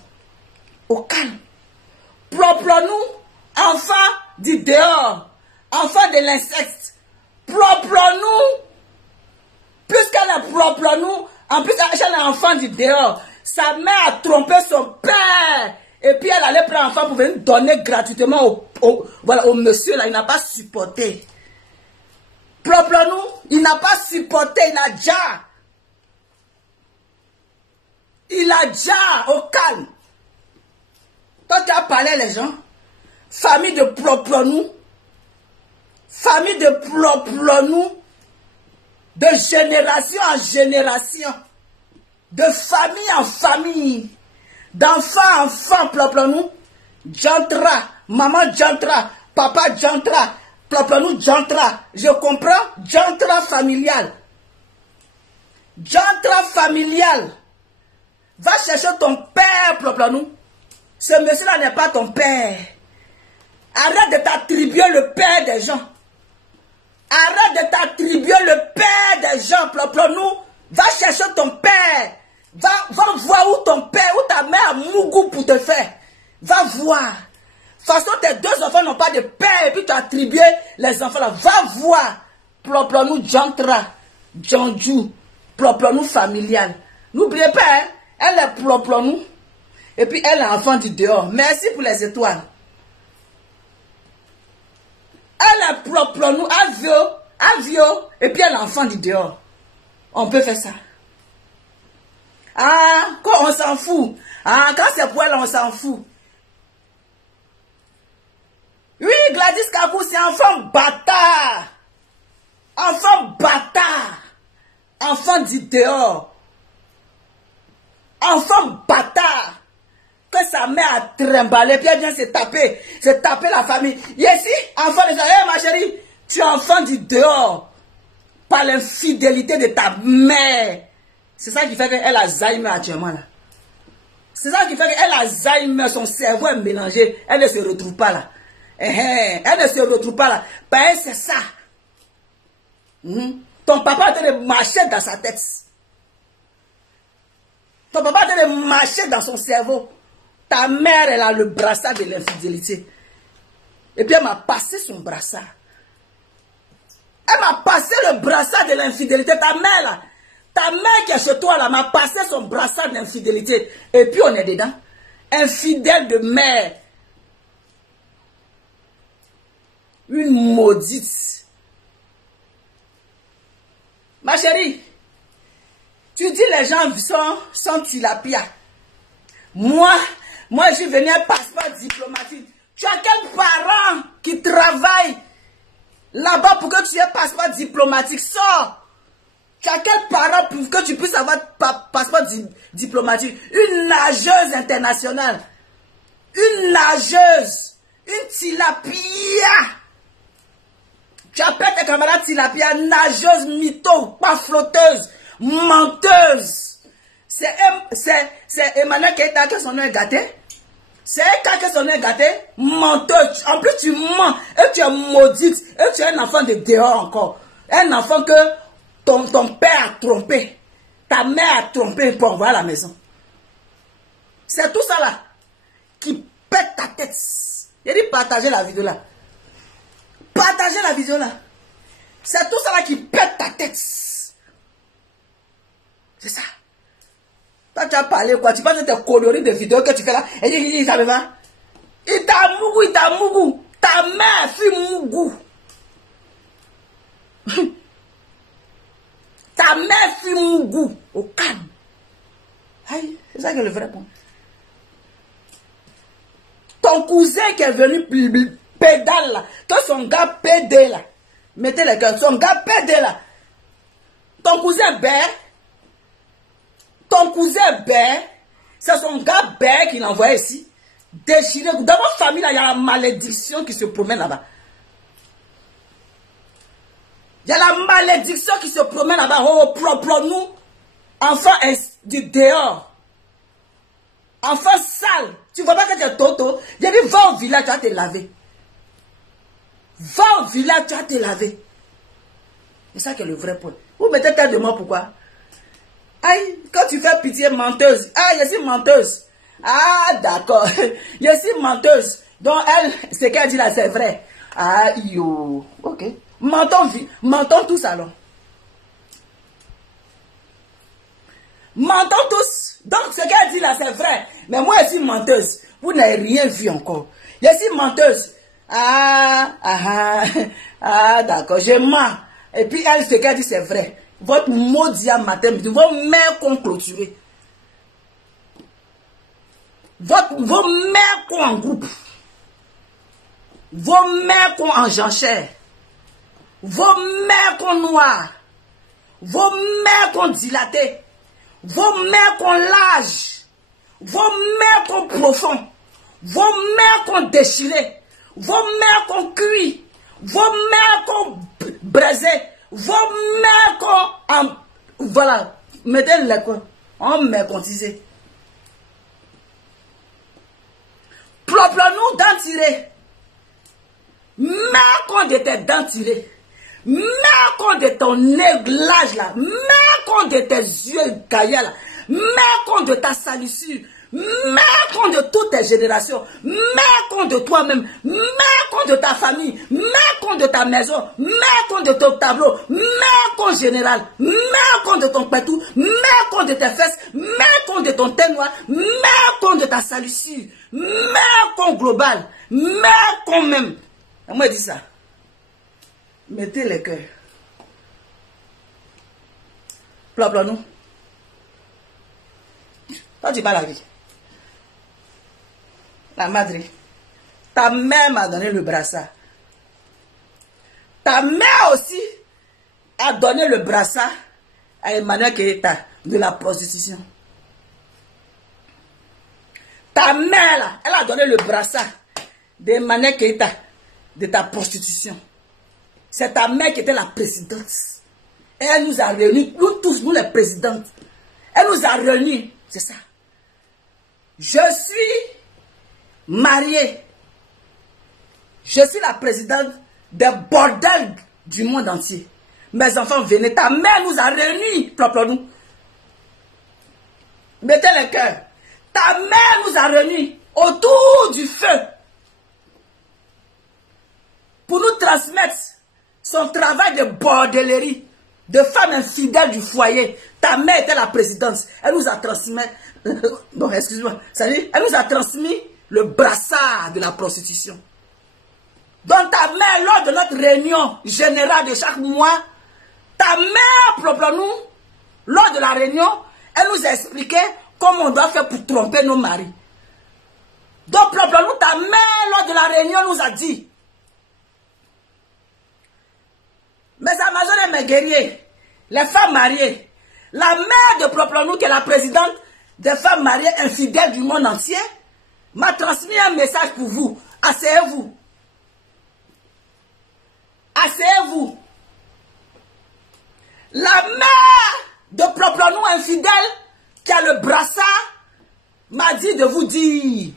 Au calme. Propre nous. Enfant du dehors. Enfant de l'insecte. Propre nous. Plus qu'elle est propre nous. En plus, elle est enfant du dehors. Sa mère a trompé son père. Et puis elle allait prendre enfant pour venir donner gratuitement au monsieur là. Il n'a pas supporté. Propre nous. Il n'a pas supporté. Il a déjà. Il a déjà. Au calme. Toi tu as parlé les gens. Famille de propre nous. Famille de propre nous. De génération en génération. De famille en famille. D'enfant en enfant, propre nous. Jantra. Maman jantra. Papa jantra. Propre nous jantra. Je comprends. Jantra familial. Jantra familial. Va chercher ton père, propre nous. Ce monsieur-là n'est pas ton père. Arrête de t'attribuer le père des gens. Arrête de t'attribuer le père des gens, propre nous. Va chercher ton père. Va voir où ton père, où ta mère a mougou pour te faire. Va voir. De toute façon, tes deux enfants n'ont pas de père et puis tu as attribué les enfants là. Va voir. Propre nous, Jantra, Djandjou, propre nous familial. N'oubliez pas, hein, elle est propre nous. Et puis elle est enfant du dehors. Merci pour les étoiles. Elle est propre nous, avio, et puis elle est enfant du dehors. On peut faire ça. Ah, quand on s'en fout. Ah, quand c'est pour elle, on s'en fout. Oui, Gladys Kakou, c'est enfant bâtard. Enfant bâtard. Enfant du dehors. Enfant bâtard. Que sa mère a trimballé, puis elle vient se taper la famille. Ici, enfant de hey, ma chérie, tu es enfant du dehors. Par l'infidélité de ta mère. C'est ça qui fait qu'elle a Alzheimer actuellement là. C'est ça qui fait qu'elle a Alzheimer, son cerveau est mélangé. Elle ne se retrouve pas là. Elle ne se retrouve pas là. Parce que c'est ça. Ton papa a été marcher dans sa tête. Ton papa a été marcher dans son cerveau. Ta mère, elle a le brassard de l'infidélité. Et puis elle m'a passé son brassard. Elle m'a passé le brassard de l'infidélité. Ta mère là. Ta mère qui est chez toi là m'a passé son brassard d'infidélité. Et puis on est dedans. Infidèle de mère. Une maudite. Ma chérie, tu dis les gens sont tilapia. Moi, je suis venu un passeport diplomatique. Tu as quel parent qui travaille là-bas pour que tu aies un passeport diplomatique? Sors. Tu as quel parent pour que tu puisses avoir passeport diplomatique? Une nageuse internationale. Une nageuse. Une tilapia. Tu appelles tes camarades tilapia, nageuse, mytho, pas flotteuse, menteuse. C'est Emmanuel Keita que son nom est gâté. C'est Eka que son nom est gâté. Menteuse. En plus, tu mens. Et tu es maudite. Et tu es un enfant de dehors encore. Un enfant que ton père a trompé. Ta mère a trompé pour voir la maison. C'est tout ça là qui pète ta tête. Il dit partagez la vidéo là. Partagez la vidéo là. C'est tout ça là qui pète ta tête. C'est ça. Toi, tu as parlé quoi? Tu penses que tes coloris de vidéos que tu fais là? Et il ça me va? Il t'a mougou. Ta mère fait mougou. Ta mère fait mougou. Au calme. Aïe, c'est ça qui est le vrai point. Ton cousin qui est venu pédale là. Quand son gars pédale là. Mettez les cœurs. Son gars pédale là. Ton cousin Bert. Ton cousin Bert. C'est son gars Bert qui l'envoie ici. Déchiré. Dans votre famille là, il y a la malédiction qui se promène là-bas. Il y a la malédiction qui se promène là-bas. Oh, nous. Enfant du dehors. Enfant sale. Tu vois pas que tu es toto. Il dit, va au village, tu vas te laver. Va au village, tu vas te laver. C'est ça qui est le vrai point. Vous mettez tête de moi, pourquoi? Aïe, quand tu fais pitié, menteuse. Ah, je suis menteuse. Ah, d'accord. Je suis menteuse. Donc, elle, ce qu'elle dit là, c'est vrai. Ah, yo. Ok. Mentons tous alors. Mentons tous. Donc, ce qu'elle dit là, c'est vrai. Mais moi, je suis menteuse. Vous n'avez rien vu encore. Je suis menteuse. Ah, d'accord. Je mens. Et puis, elle, ce qu'elle dit, c'est vrai. Votre maudit matin, vos mères qu'on clôturé. Vos mères qu'on en groupe. Vos mères qu'on en janchère. Vos mères qu'on noir. Vos mères qu'on dilaté. Vos mères qu'on lâche. Vos mères qu'on profond. Vos mères qu'on déchiré. Vos mères qu'on cuit. Vos mères qu'on braisé. Vos mères qu'on... Voilà. Mettez-le quoi. On mercantisé. Propre-nous dents tirées. Mère qu'on de tes dents tirées. Mère qu'on de ton néglage là. Mère qu'on de tes yeux gaillés là. Mère qu'on de ta salissure. Mère qu'on de toutes tes générations. Mère qu'on de toi-même. Mère qu'on de ta famille. Mère qu'on de ta maison. Mère qu'on de ton tableau. Mère qu'on général. Mère qu'on de ton pétou. Mère qu'on de tes fesses. Mère qu'on de ton teint noir. Mère qu'on de ta salissure. Mère qu'on global. Mère qu'on même. Moi, je dis ça. Mettez les cœurs. Plop-nous. Toi, tu parles la vie. La madre. Ta mère m'a donné le brassard. Ta mère aussi a donné le brassard à Emmanuel Keita de la prostitution. Ta mère, là, elle a donné le brassard d'Emmanuel Keita de ta prostitution. C'est ta mère qui était la présidente. Et elle nous a réunis, nous tous, nous les présidentes. Elle nous a réunis, c'est ça. Je suis mariée. Je suis la présidente des bordels du monde entier. Mes enfants, venez. Ta mère nous a réunis. Propre-nous. Mettez les cœurs. Ta mère nous a réunis autour du feu pour nous transmettre son travail de bordellerie, de femme infidèle du foyer. Ta mère était la présidente. Elle nous a transmis... Bon, excuse-moi. Salut. Elle nous a transmis le brassard de la prostitution. Donc ta mère, lors de notre réunion générale de chaque mois, ta mère, propre-nous, lors de la réunion, elle nous a expliqué comment on doit faire pour tromper nos maris. Donc, propre-nous, ta mère, lors de la réunion, nous a dit, mes Amazones et mes guerriers, les femmes mariées, la mère de propre-nous, qui est la présidente des femmes mariées infidèles du monde entier, m'a transmis un message pour vous. Asseyez-vous. Asseyez-vous. La mère de propre-nous infidèle, qui a le brassard, m'a dit de vous dire.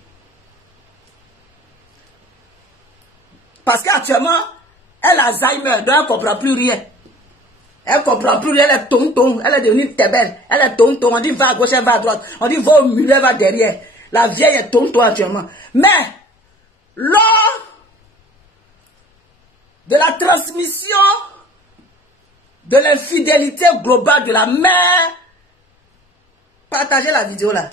Parce qu'actuellement, elle a Alzheimer, donc elle ne comprend plus rien. Elle ne comprend plus rien, elle est tonton, elle est devenue très belle. Elle est tonton, on dit va à gauche, elle va à droite. On dit va au milieu, elle va derrière. La vieille est tonto actuellement. Mais, lors de la transmission de l'infidélité globale de la mère, partagez la vidéo là.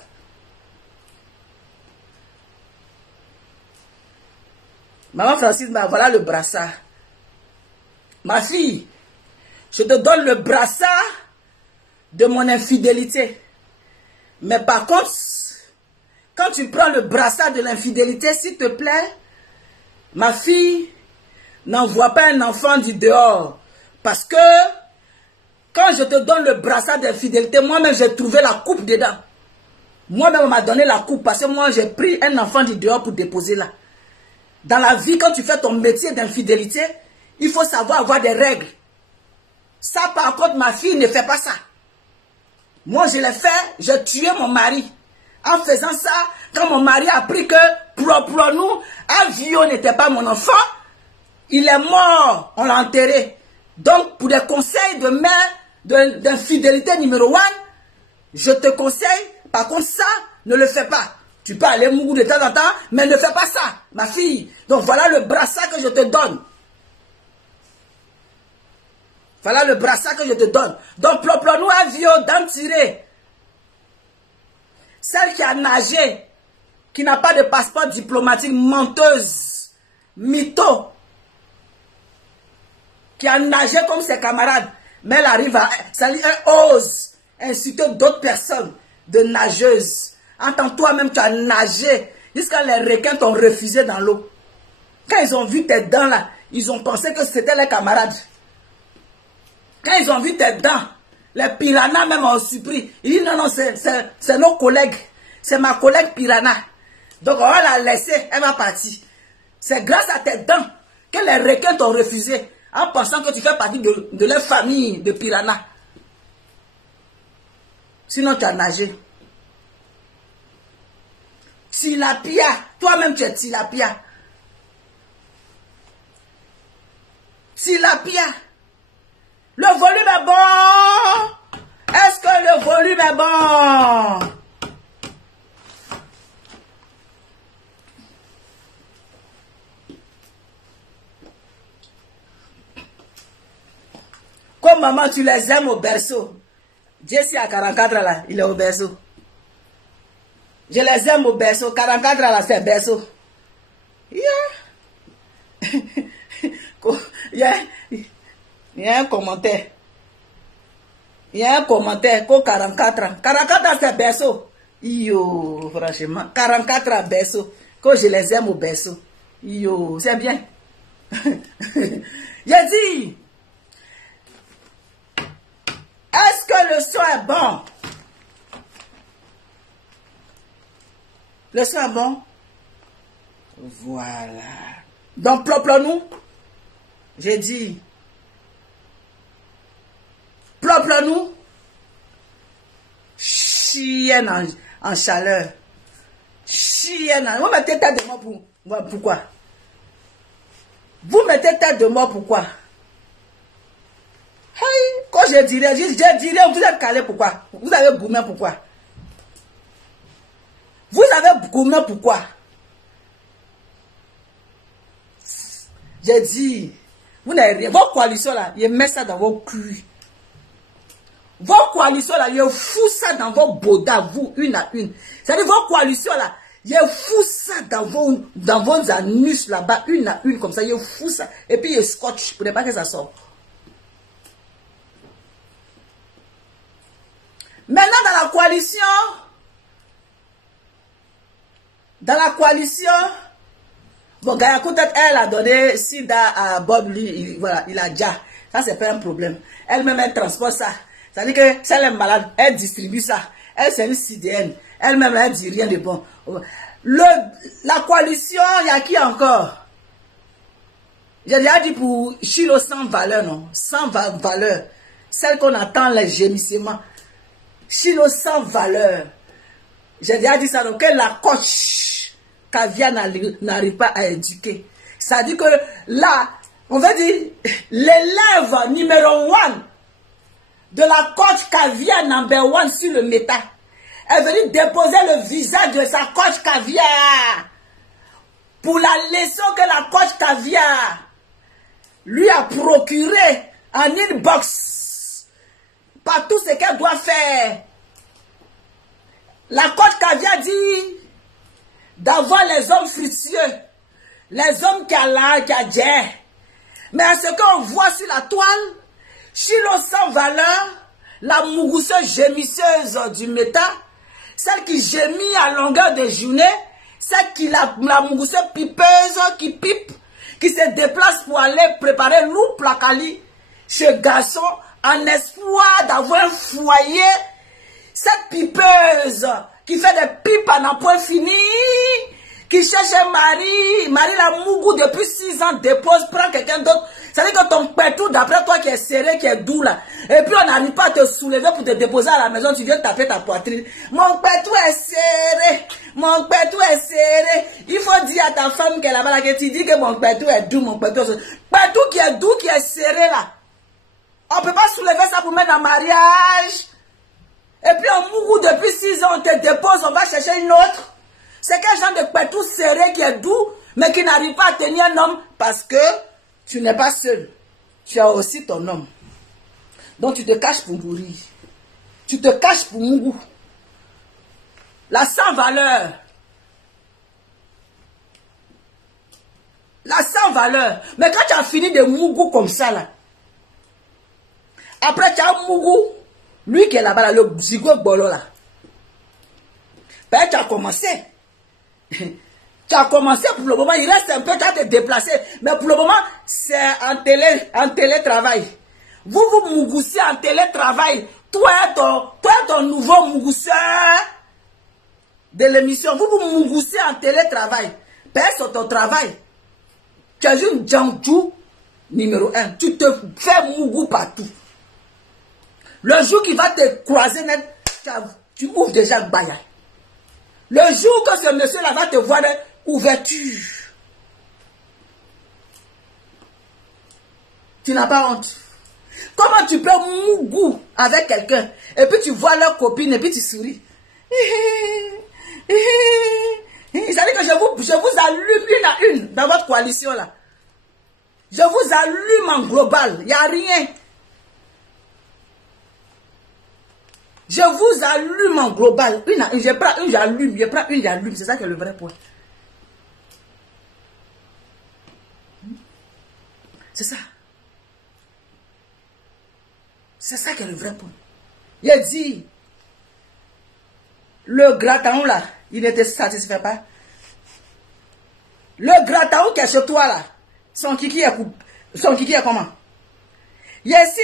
Maman Francis, voilà le brassard. Ma fille, je te donne le brassard de mon infidélité. Mais par contre, quand tu prends le brassard de l'infidélité, s'il te plaît, ma fille, n'envoie pas un enfant du dehors. Parce que, quand je te donne le brassard d'infidélité, moi-même j'ai trouvé la coupe dedans. Moi-même on m'a donné la coupe parce que moi j'ai pris un enfant du dehors pour déposer là. Dans la vie, quand tu fais ton métier d'infidélité, il faut savoir avoir des règles. Ça, par contre, ma fille ne fait pas ça. Moi, je l'ai fait, j'ai tué mon mari. En faisant ça, quand mon mari a appris que, pour nous, Avio n'était pas mon enfant, il est mort, on l'a enterré. Donc, pour des conseils de mère, d'infidélité numéro 1, je te conseille, par contre, ça, ne le fais pas. Tu peux aller mourir de temps en temps, mais ne fais pas ça, ma fille. Donc, voilà le brassard que je te donne. Voilà le brassard que je te donne. Donc, nous un vieux d'en tirer. Celle qui a nagé, qui n'a pas de passeport diplomatique, menteuse, mytho, qui a nagé comme ses camarades, mais elle arrive à... Elle ose insulter d'autres personnes de nageuses. En tant que toi-même, tu as nagé jusqu'à les requins t'ont refusé dans l'eau. Quand ils ont vu tes dents là, ils ont pensé que c'était les camarades. Quand ils ont vu tes dents, les piranhas même ont surpris. Ils disent non, non, c'est nos collègues. C'est ma collègue piranha. Donc on va la laisser, elle va partir. C'est grâce à tes dents que les requins t'ont refusé. En pensant que tu fais partie de leur famille de piranhas. Sinon tu as nagé. Tilapia. Toi-même tu es tilapia. Tilapia. Le volume est bon. Est-ce que le volume est bon? Comme maman, tu les aimes au berceau. Jessie à 44 là, il est au berceau. Je les aime au berceau. 44 là, c'est berceau. Yeah. Il y a un commentaire. Il y a un commentaire pour 44 ans. 44 ans, c'est berceau. Yo, franchement. 44 ans, berceau. Que je les aime au berceau. Yo, c'est bien. J'ai dit, est-ce que le son est bon? Le son est bon? Voilà. Donc, plop-nous. J'ai dit, plop-nous. Chienne en chaleur. Chienne en... Vous mettez tête de mort pour... Pourquoi? Vous mettez tête de mort pourquoi? Hey, quand je dirais, vous êtes calé pourquoi? Vous avez gourmé pourquoi? Vous avez gourmé pourquoi? J'ai dit, vous n'avez rien. Vos coalitions là, ils mettent ça dans vos culs. Vos coalitions là, ils foutent ça dans vos bodas, vous, une à une. C'est-à-dire vos coalitions là, ils foutent ça dans vos anus là-bas, une à une, comme ça, ils foutent ça. Et puis ils scotchent pour ne pas que ça sorte. Maintenant, dans la coalition, bon, Gayakout, elle a donné Sida à Bob, lui, voilà, il a déjà. Ça, c'est pas un problème. Elle-même, elle transporte ça. C'est-à-dire que si elle est malade, elle distribue ça. Elle, c'est une CDN. Elle-même, elle dit rien de bon. La coalition, il y a qui encore? J'ai déjà dit pour Chilo sans valeur, non? Sans valeur. Celle qu'on attend, les gémissements. Chilo sans valeur. J'ai déjà dit ça, donc que la coach Kavia n'arrive pas à éduquer. C'est-à-dire que là, on va dire, l'élève numéro 1 de la coach Kavia number 1 sur le méta, est venue déposer le visage de sa coche caviar pour la leçon que la coche caviar lui a procuré en inbox par tout ce qu'elle doit faire. La coche caviar dit d'avoir les hommes fructueux, les hommes qui a Dieu. Mais à ce qu'on voit sur la toile, Chilo sans valeur, la mougusseuse gémisseuse du méta, celle qui gémit à longueur de journée, celle qui la mougusseuse pipeuse qui pipe, qui se déplace pour aller préparer loup placali chez garçon en espoir d'avoir un foyer, cette pipeuse qui fait des pipes à n'en point fini, qui cherche un mari, la mougou depuis 6 ans dépose, prend quelqu'un d'autre. C'est-à-dire que ton pétou, d'après toi, qui est serré, qui est doux là, et puis on n'arrive pas à te soulever pour te déposer à la maison, tu viens taper ta poitrine. Mon pétou est serré, mon pétou est serré. Il faut dire à ta femme qu'elle est là-bas, que tu dis que mon pétou est doux, mon pétou est serré. Pétou qui est doux, qui est serré là. On ne peut pas soulever ça pour mettre en mariage. Et puis on mourut depuis 6 ans, on te dépose, on va chercher une autre. C'est quel genre de pétou serré qui est doux, mais qui n'arrive pas à tenir un homme parce que tu n'es pas seul. Tu as aussi ton homme. Donc tu te caches pour mourir. Tu te caches pour mourir. La sans valeur. La sans valeur. Mais quand tu as fini de mourir comme ça là, après tu as mourir, lui qui est là-bas, le zigo bolo là. Ben tu as commencé. Tu as commencé pour le moment, il reste un peu, tu as te déplacer. Mais pour le moment, c'est en télétravail. Vous mougoussez en télétravail. Toi ton nouveau mougousseur de l'émission. Vous mougoussez en télétravail. Père sur ton travail. Tu as une Djandjou numéro 1. Tu te fais mougou partout. Le jour qui va te croiser net, tu ouvres déjà le bail. Le jour que ce monsieur-là va te voir d'ouverture, tu n'as pas honte. Comment tu peux mougou avec quelqu'un et puis tu vois leur copine et puis tu souris? C'est-à-dire que je vous allume une à une dans votre coalition là. Je vous allume en global. Il n'y a rien. Je vous allume en global. Une à une, je prends une, j'allume. Je prends une, j'allume. C'est ça qui est le vrai point. C'est ça. C'est ça qui est le vrai point. Il a dit, le gratin là, il ne te satisfait pas. Le gratin qui est chez toi là, son kiki est comment? Il y a 6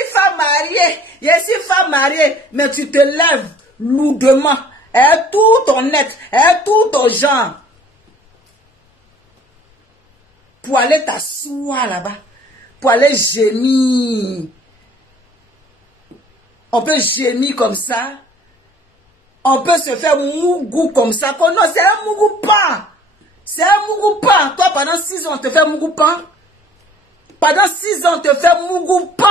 femmes mariées, mais tu te lèves lourdement, et tout ton être, et tout ton genre, pour aller t'asseoir là-bas, pour aller gémir. On peut gémir comme ça, on peut se faire mougou comme ça. Non, c'est un mougou pas. C'est un mougou pas. Toi, pendant 6 ans, on te fait mougou pas. Pendant 6 ans, on te fait mougou pas.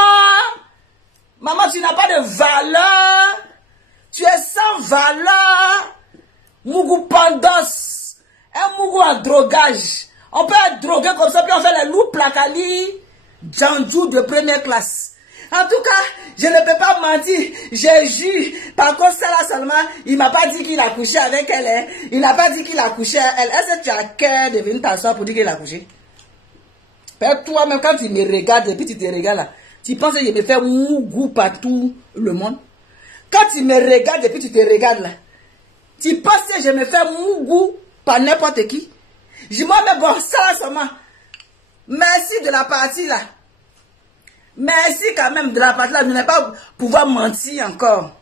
Maman, tu n'as pas de valeur. Tu es sans valeur. Mougou pandos. Un mougou en drogage. On peut être drogué comme ça, puis on fait les loups placali. Djandjou de première classe. En tout cas, je ne peux pas mentir. J'ai ju. Par contre, ça là seulement, il m'a pas dit qu'il a couché avec elle. Hein. Il n'a pas dit qu'il a couché avec elle. Est-ce que tu as cœur de venir t'asseoir pour dire qu'il a couché? Toi-même, quand tu me regardes et puis tu te regardes là, tu penses que je me fais mougou partout le monde? Quand tu me regardes et puis tu te regardes là, tu penses que je me fais mougou par n'importe qui? Je m'en mets bon, ça là seulement. Merci de la partie là. Merci quand même de la partie là. Je n'ai pas pouvoir mentir encore.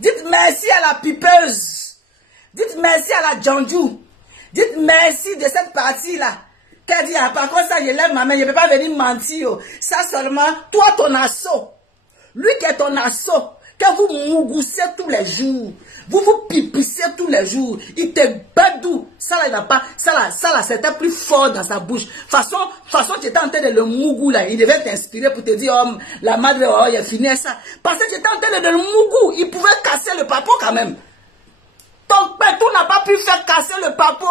Dites merci à la pipeuse. Dites merci à la Djandjou. Dites merci de cette partie là. Qu'elle dit, par contre ça, je lève ma main, je ne peux pas venir mentir. Ça seulement, toi ton assaut. Lui qui est ton assaut, que vous mougoussez tous les jours. Vous vous pipissez tous les jours. Il te badou. Ça là, il n'a pas. Ça là, c'était plus fort dans sa bouche. Façon, tu étais en train de le mougou là. Il devait t'inspirer pour te dire, oh, la madre, oh, il a fini ça. Parce que tu étais en train de le mougou. Il pouvait casser le papo quand même. ton pétou n'a pas pu faire casser le papo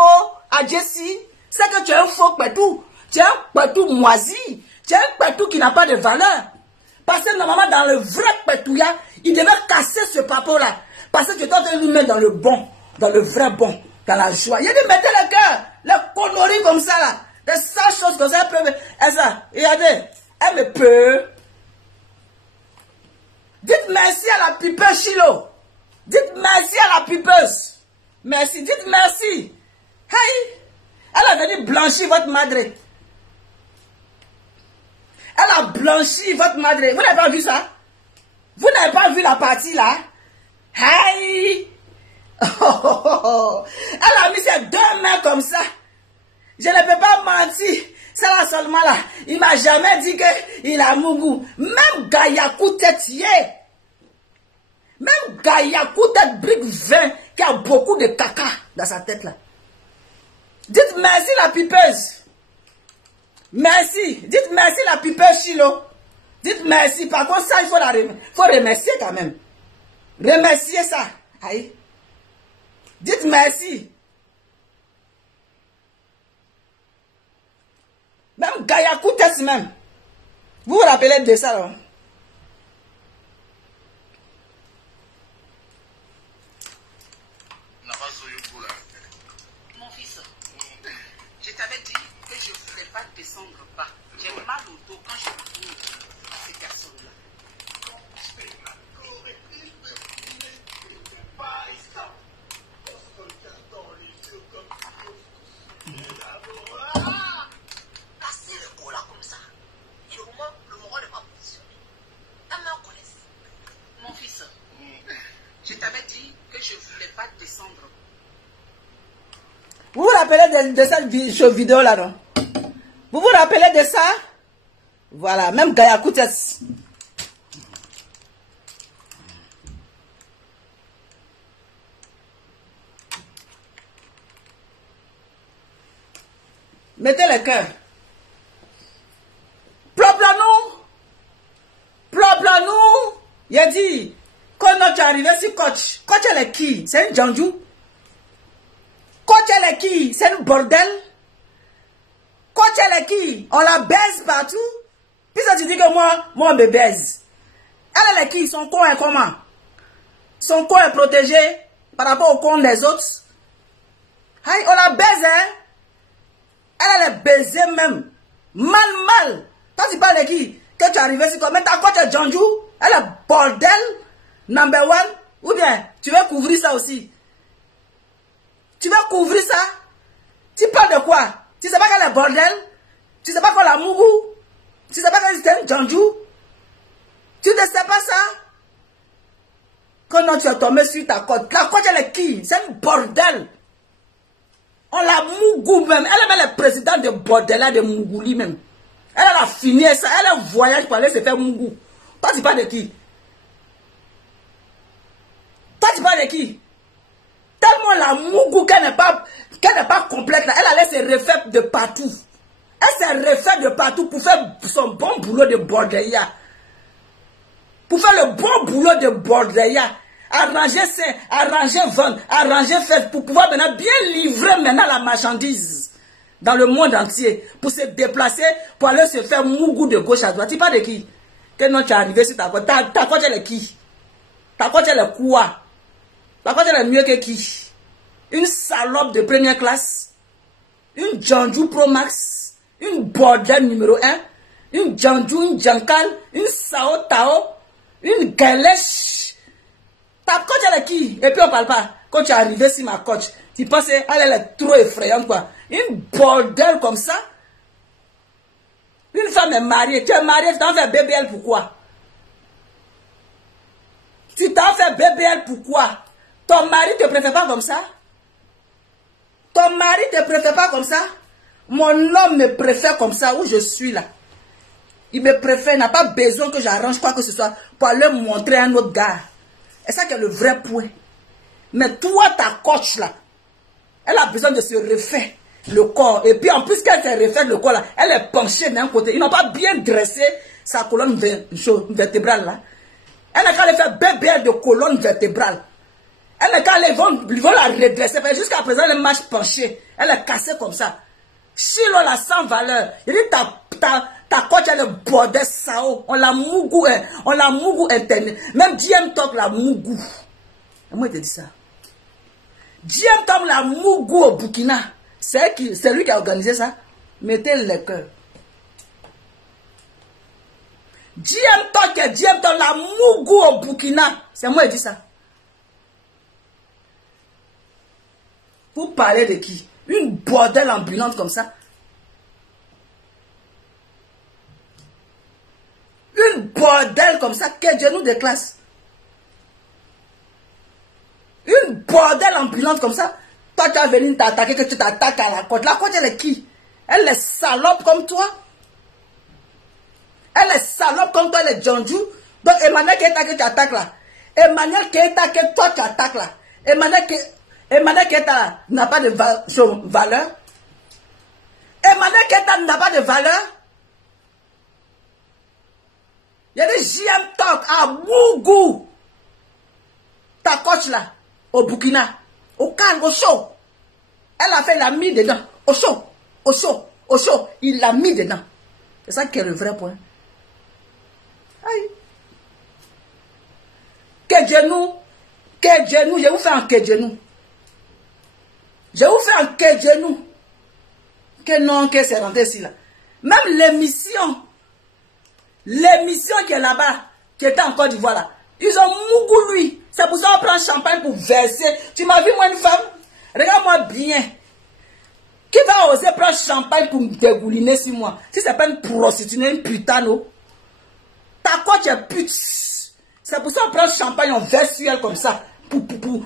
à Jessie, c'est que tu es un faux pétou. Tu es un pétou moisi. Tu es un pétou qui n'a pas de valeur. Parce que normalement, dans le vrai pétouya, il devait casser ce papo-là. Parce que tu dois te lui mettre dans le bon, dans le vrai bon, dans la joie. Il a dit, mettez le cœur, les conneries comme ça, là. Des sales choses comme ça. Et ça, regardez, elle me peut. Dites merci à la pipeuse Chilo. Dites merci à la pipeuse. Merci, dites merci. Hey, elle a venu blanchir votre madre. Elle a blanchi votre madre. Vous n'avez pas vu ça? Vous n'avez pas vu la partie là? Hey! Oh. Elle a mis ses deux mains comme ça. Je ne peux pas mentir. C'est là seulement là. Il m'a jamais dit qu'il a mougou. Même Gayakou têtier. Même Gayakou tête brique 20 qui a beaucoup de caca dans sa tête là. Dites merci la pipeuse. Merci. Dites merci la pipeuse Chilo. Dites merci. Par contre, ça, il faut remercier quand même. Remercier ça. Aïe. Dites merci. Même Gayakou test même. Vous vous rappelez de ça, là? Mon fils, je t'avais dit que je ne voulais pas descendre bas. J'ai mal au dos quand je retourne ces personnes-là. Passer le coup là comme ça. Et au moins, le moral n'est pas positionné. Ta main connaisse. Mon fils, je t'avais dit que je ne voulais pas descendre. Vous vous rappelez de cette vidéo là, non? Vous vous rappelez de ça? Voilà, même Gayakou test. Mettez le cœur. Plop-la-nous. Plop-la-nous. Il a dit, quand tu es arrivé sur coach, coach elle est qui? C'est une Janjou. Coach elle est qui? C'est une bordel. Coach elle est qui? On la baise partout. Puis ça tu dis que moi on me baise. Elle est qui? Son corps est comment? Son corps est protégé par rapport au corps des autres. Hey, on la baise, hein? Elle est baisée même. Mal. Quand tu parles de qui? Que tu es arrivé sur toi. Mais ta coach est Janjou. Elle est bordel. Number one. Ou bien, tu veux couvrir ça aussi? Tu veux couvrir ça? Tu parles de quoi? Tu sais pas qu'elle est bordel? Tu sais pas qu'on la mougou? Tu sais pas qu'elle est une Janjou? Tu ne sais pas ça? Quand tu es tombé sur ta coach. La coach elle est qui? C'est une bordel. On la mougou même. Elle est même la présidente de bordel de Mougouli même. Elle a fini ça. Elle a un voyage pour aller se faire mougou. Toi tu parles de qui? Toi tu parles de qui? Tellement la mougou qu'elle n'est pas complète là. Elle allait se refaire de partout. Elle s'est refaite de partout pour faire son bon boulot de bordelia. Pour faire le bon boulot de bordelia. Arranger ça, arranger vendre, arranger faire pour pouvoir maintenant bien livrer maintenant la marchandise dans le monde entier. Pour se déplacer, pour aller se faire mougou de gauche à droite. Tu parles de qui? Quel nom tu es arrivé sur ta coach? Ta coach elle est qui? Ta coach elle est quoi? Ta coach elle est mieux que qui? Une salope de première classe? Une Janjou Pro Max? Une bordel numéro 1? Une Janjou, une Jankal? Une Sao Tao? Une Galèche? Ta coach elle est qui? Et puis on parle pas. Quand tu es arrivé sur ma coach, tu penses elle est trop effrayante quoi. Une bordel comme ça? Une femme est mariée. Tu es mariée, tu t'en fais BBL pourquoi? Tu t'en fais BBL pourquoi? Ton mari te préfère pas comme ça? Ton mari te préfère pas comme ça? Mon homme me préfère comme ça où je suis là. Il me préfère, il n'a pas besoin que j'arrange quoi que ce soit pour aller montrer un autre gars. Et ça qui est le vrai point. Mais toi, ta coach là, elle a besoin de se refaire le corps. Et puis en plus qu'elle se refait le corps là, elle est penchée d'un côté. Ils n'ont pas bien dressé sa colonne vertébrale là. Elle n'a qu'à le faire BBL de colonne vertébrale. Elle, quand ils vont la redresser, jusqu'à présent, elle marche penchée. Elle est cassée comme ça. Chilo la sans valeur. Il dit ta coach, elle est bordée sao. On la mougou internet. Même GM Top la mougou. Et moi, je te dis ça. GM Top la mougou au Burkina. C'est lui qui a organisé ça. Mettez le cœur. GM Top la mougou au Burkina. C'est moi qui dis ça. Vous parlez de qui? Une bordelle ambulante comme ça. Une bordelle comme ça, que Dieu nous déclasse. Une bordelle ambulante comme ça. Toi, tu as venu t'attaquer, que tu t'attaques à la côte. La côte, elle est qui? Elle est salope comme toi. Elle est salope comme toi, elle est Djandjou. Donc, Emmanuel Keita que tu attaques là. Emmanuel Keita que toi, tu attaques là. Emmanuel Keita n'a pas de valeur. Emmanuel Keita n'a pas de valeur. Il y a des JM Talk à Mougou. Ta coach là, au Burkina, au calme, au chaud. Elle a fait la mis dedans. Au chaud, au chaud, au chaud. Il l'a mis dedans. C'est ça qui est le vrai point. Aïe. Que Dieu nous, je vous fais un que Dieu nous. Je vous fais un que Dieu nous. Que non, que c'est rentré ici là. Même l'émission qui est là-bas, qui était en Côte d'Ivoire là, ils ont mougou lui. C'est pour ça qu'on prend champagne pour verser. Tu m'as vu moi une femme? Regarde-moi bien. Qui va oser prendre champagne pour me dégouliner sur moi? Si c'est pas une prostituée, une putain, non? Ta coach est pute. C'est pour ça qu'on prend champagne, on verse sur elle comme ça.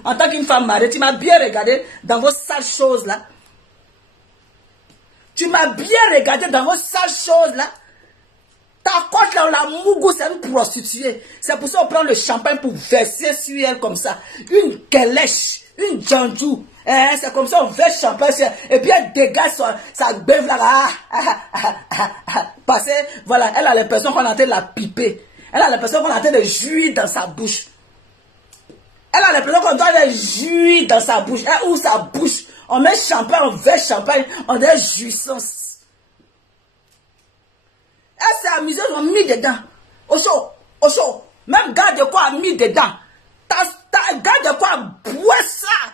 En tant qu'une femme mariée, tu m'as bien regardé dans vos sales choses là. Tu m'as bien regardé dans vos sales choses là. Ta coach là, la mougou, c'est une prostituée. C'est pour ça qu'on prend le champagne pour verser sur elle comme ça. Une kelèche, une Djandjou. C'est comme ça on verse champagne sur elle. Et puis elle dégage sa beuve là. Parce que, voilà, elle a l'impression qu'on est en train de la piper. Elle a l'impression qu'on est en train de jouir dans sa bouche. Elle a l'impression qu'on doit jouir dans sa bouche. Elle ouvre sa bouche. On met champagne, on verse champagne. On a jouissance. Elle s'est amusée, ils ont mis dedans. Au chaud. Même garde de quoi a mis dedans. Garde de quoi boire ça.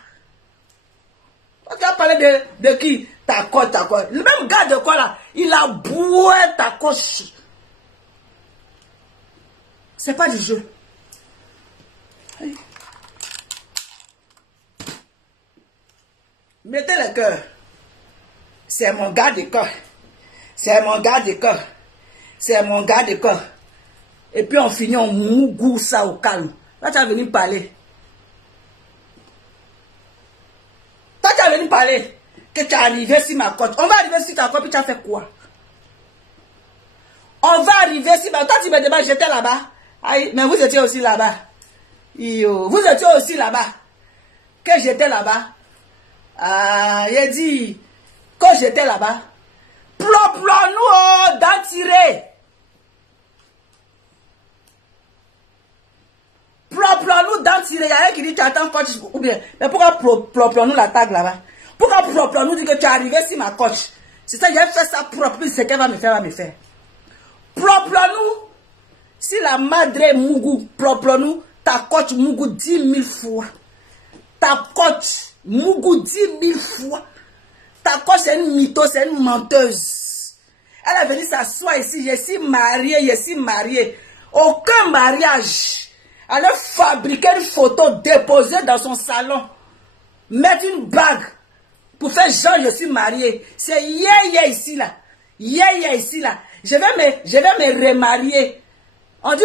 Tu as parlé de qui? Ta côte. Le même garde de quoi là, il a boué ta coche. C'est pas du jeu. Mettez le cœur. C'est mon gars de corps. C'est mon gars de corps. C'est mon gars de corps. Et puis on finit en mougou ça au calme. Là tu as venu parler. Toi tu as venu parler. Que tu es arrivé sur ma côte. On va arriver sur ta côte puis tu as fait quoi? On va arriver sur ma côte. Toi tu me demandes j'étais là-bas. Aïe, mais vous étiez aussi là-bas. Vous étiez aussi là-bas. Que j'étais là-bas. Ah, il a dit. Quand j'étais là-bas. Plop-plop-nous d'en tirer. Plop-plop-nous d'en tirer. Il y a un qui dit tu attends coach. Ou bien, mais pourquoi plop-plop-nous la tag là-bas? Pourquoi plop-plop-nous dit que tu es arrivé sur ma coach? C'est ça, j'ai fait ça propre. C'est qu'elle va me faire. Plop-plop-nous. Si la madre mougou, plop-plop-nous, ta coach mougou 10 000 fois. Ta coach mougou 10 000 fois. Ta coach c'est une mytho, c'est une menteuse. Elle est venue s'asseoir ici, je suis mariée. Aucun mariage. Elle a fabriqué une photo déposée dans son salon. Mettre une bague pour faire genre je suis mariée. C'est hier ici là. Ici là. Je vais me remarier. On dit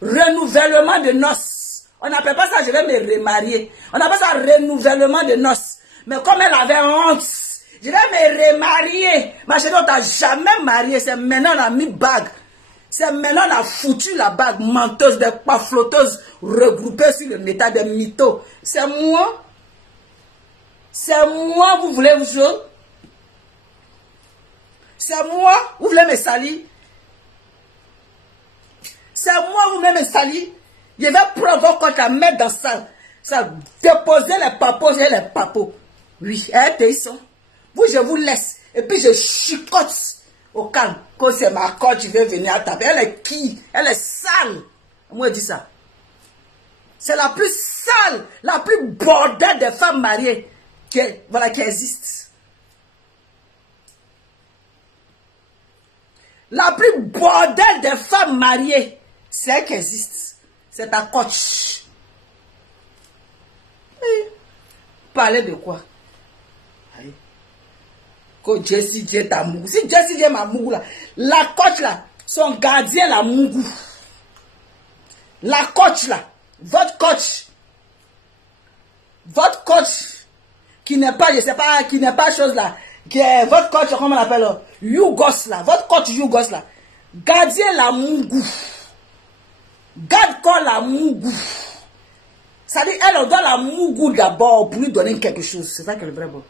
renouvellement de noces. On n'appelle pas ça je vais me remarier. On appelle ça renouvellement de noces. Mais comme elle avait honte, je vais me remarier. Ma chérie, on t'a jamais marié. C'est maintenant on a mis bague. C'est maintenant on a foutu la bague. Menteuse, des pafloteuses regroupées sur le métal des mythos. C'est moi. C'est moi, vous voulez vous jouer? C'est moi, vous voulez me salir? C'est moi, vous voulez me salir? Je vais prendre vos comptes à mettre dans ça. Ça, déposez les papos et les papos. Oui, ils sont. Vous, je vous laisse. Et puis, je chicote au calme. Quand c'est ma coach qui veut venir taper. Elle est qui? Elle est sale. Moi, je dis ça. C'est la plus sale, la plus bordelle des femmes mariées qui existe. La plus bordelle des femmes mariées, c'est elle qui existe. C'est ta coach. Parler de quoi? Que Jessie J ta mougou. Si Jessie J ma mougou là, la coach là, son gardien la mougou. La coach là, votre coach qui n'est pas, je sais pas, qui n'est pas chose là, qui est votre coach, comment on l'appelle, Yougos là, votre coach Yougos là, gardien la mougou. Garde quoi la mougou. Ça dit, elle, on doit la mougou d'abord pour lui donner quelque chose. C'est ça que le vrai bon.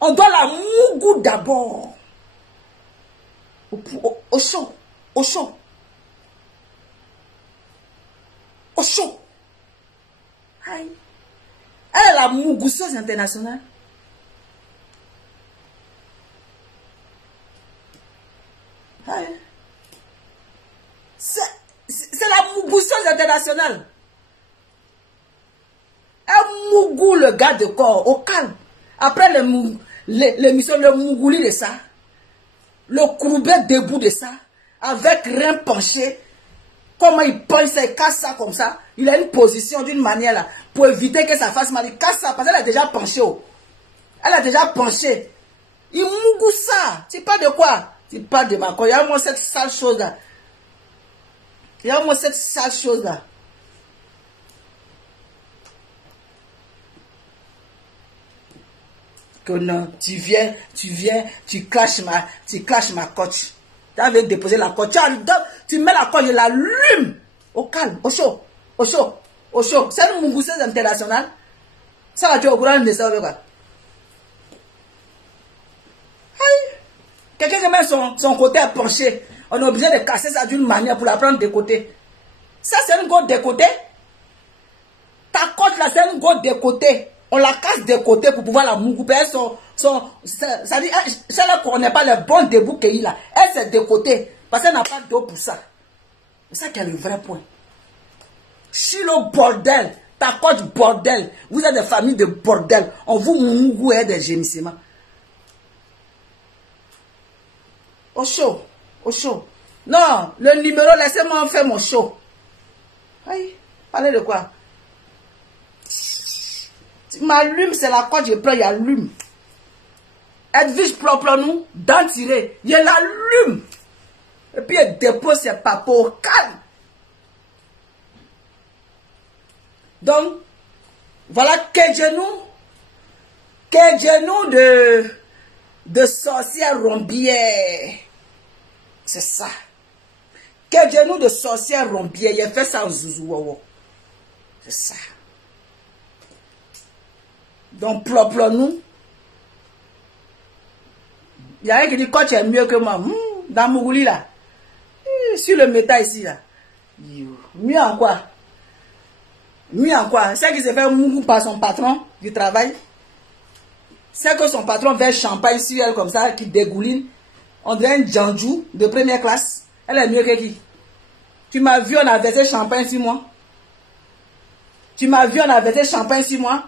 On doit la mougou d'abord. Au chaud. Au chaud. Au chaud. Aïe. Elle est la mougousseuse internationale. Aïe. C'est la mougousseuse internationale. Elle mougou le gars de corps au calme. Après l'émission, le mougouli de ça, le courbet debout de ça, avec rien penché, comment il penche, il casse ça comme ça, il a une position d'une manière là, pour éviter que ça fasse mal, il casse ça, parce qu'elle a déjà penché. Elle a déjà penché. Il mougou ça. Tu parles de quoi? Tu parles de ma quoi? Il y a au moins cette sale chose là. Il y a au moins cette sale chose là. Que non, tu clashes ma coach. Tu avais déposé la coach. Tu mets la coach, je l'allume. Au calme, au chaud, au chaud, au chaud. C'est une mousseuse internationale. Ça va, tu es au courant de ça, quoi. Quelqu'un qui met son côté penché. On est obligé de casser ça d'une manière pour la prendre de côté. Ça, c'est une goutte de côté. Ta coach là, c'est une goutte de côté. On la casse de côté pour pouvoir la mougouper. Ça dit, celle-là qu'on n'est pas le bon debout qu'il a. Elle, c'est de côté. Parce qu'elle n'a pas d'eau pour ça. C'est ça qui est le vrai point. Chilo bordel. Ta coach bordel. Vous êtes des familles de bordel. On vous mougou et des gémissements. Au chaud. Au chaud. Non, le numéro, laissez-moi faire mon show. Aïe, parlez de quoi? Tu m'allumes, c'est la coach, je prends, il allume. Edwige propre nous, dents tirées, il l'allume. Et puis il dépose ses papos au calme. Donc, voilà quel genou de sorcière rombière. C'est ça. Quel genou de sorcière rombière. Il a fait ça en zouzou. C'est ça. Donc, propre nous. Il y a un qui dit, quand tu es mieux que moi, dans Mougouli là, sur le métal ici là, mieux en quoi? Mieux en quoi? C'est qu'il s'est fait mougou par son patron du travail. C'est que son patron verse champagne sur elle comme ça, qui dégouline. On dirait une Djanjou de première classe. Elle est mieux que qui? Tu m'as vu, on a versé champagne sur moi. Tu m'as vu, on a versé champagne sur moi.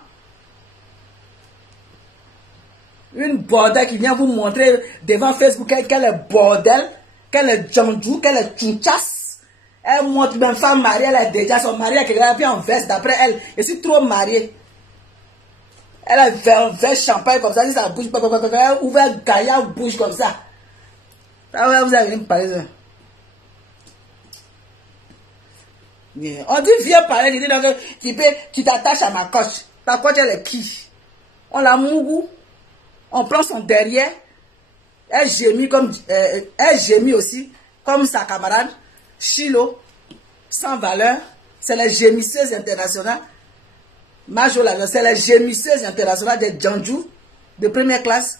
Une bordel qui vient vous montrer devant Facebook qu'elle est bordel, qu'elle est Djanjou, qu'elle est tchouchasse. Elle montre même femme mariée, elle est déjà son mari qui est en veste d'après elle. Je suis trop mariée. Elle a un verre champagne comme ça, si ça bouge, elle ouvre un gaillard, bouge comme ça. Ah, vous avez une parler. On dit viens parler, qui t'attache à ma coche. Ta coche elle est qui? On la mougou, on prend son derrière, elle gémit aussi, comme sa camarade, Chilo, sans valeur, c'est les gémisseuses internationales. Majola, c'est les gémisseuses internationales des Djanjou, de première classe.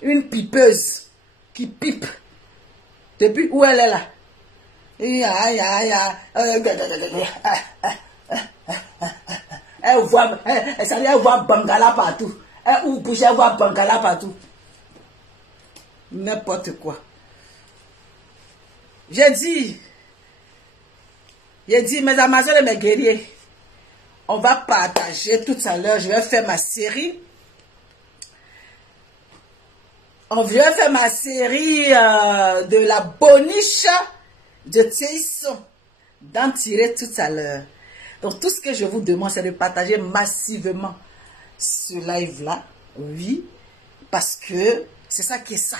Une pipeuse qui pipe. Depuis où elle est là? Elle voit Bangala partout. Elle ouvre bouche, elle voit Bangala partout. N'importe quoi. J'ai dit, mes Amazones et mes guerriers, on va partager tout à l'heure. Je vais faire ma série. Je vais faire ma série de la boniche de Théisson, d'en tirer tout à l'heure. Donc tout ce que je vous demande, c'est de partager massivement ce live-là. Oui, parce que c'est ça qui est ça.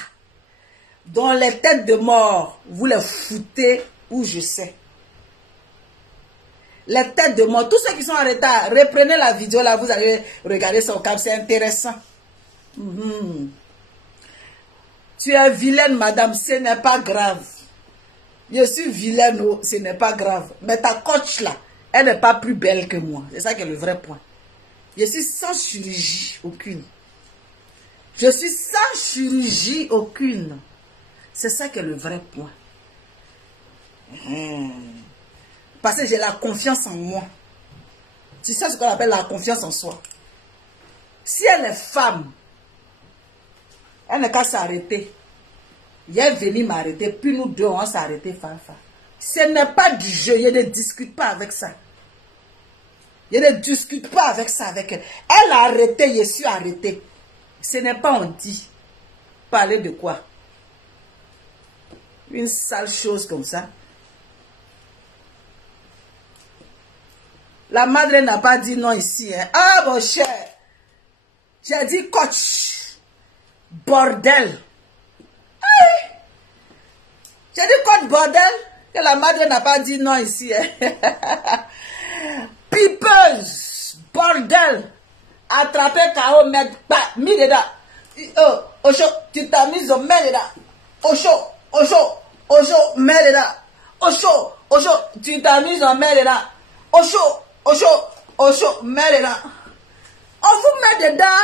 Dans les têtes de mort, vous les foutez où je sais. Les têtes de mort, tous ceux qui sont en retard, reprenez la vidéo là, vous allez regarder son cap, c'est intéressant. Tu es vilaine, madame, ce n'est pas grave. Je suis vilaine, ce n'est pas grave. Mais ta coach là, elle n'est pas plus belle que moi. C'est ça qui est le vrai point. Je suis sans chirurgie aucune. Je suis sans chirurgie aucune. C'est ça qui est le vrai point. Parce que j'ai la confiance en moi. Tu sais ce qu'on appelle la confiance en soi. Si elle est femme, elle n'a qu'à s'arrêter. Il est venu m'arrêter, puis nous deux, on s'est arrêté, Fafa. Ce n'est pas du jeu, je ne discute pas avec ça. Je ne discute pas avec ça, avec elle. Elle a arrêté, je suis arrêté. Ce n'est pas on dit. Parler de quoi? Une sale chose comme ça. La madre n'a pas dit non ici. Hein. Ah, mon cher. J'ai dit coach. Bordel. Hey. J'ai dit coach bordel. Que la madre n'a pas dit non ici. Hein. Pipeuse. Bordel. Attrapé KO, mis dedans. Oh, Ocho, tu t'as mis au main dedans. Ocho, mets dedans. Ocho, tu t'as mis en main dedans. Ocho, mets dedans. On vous met dedans.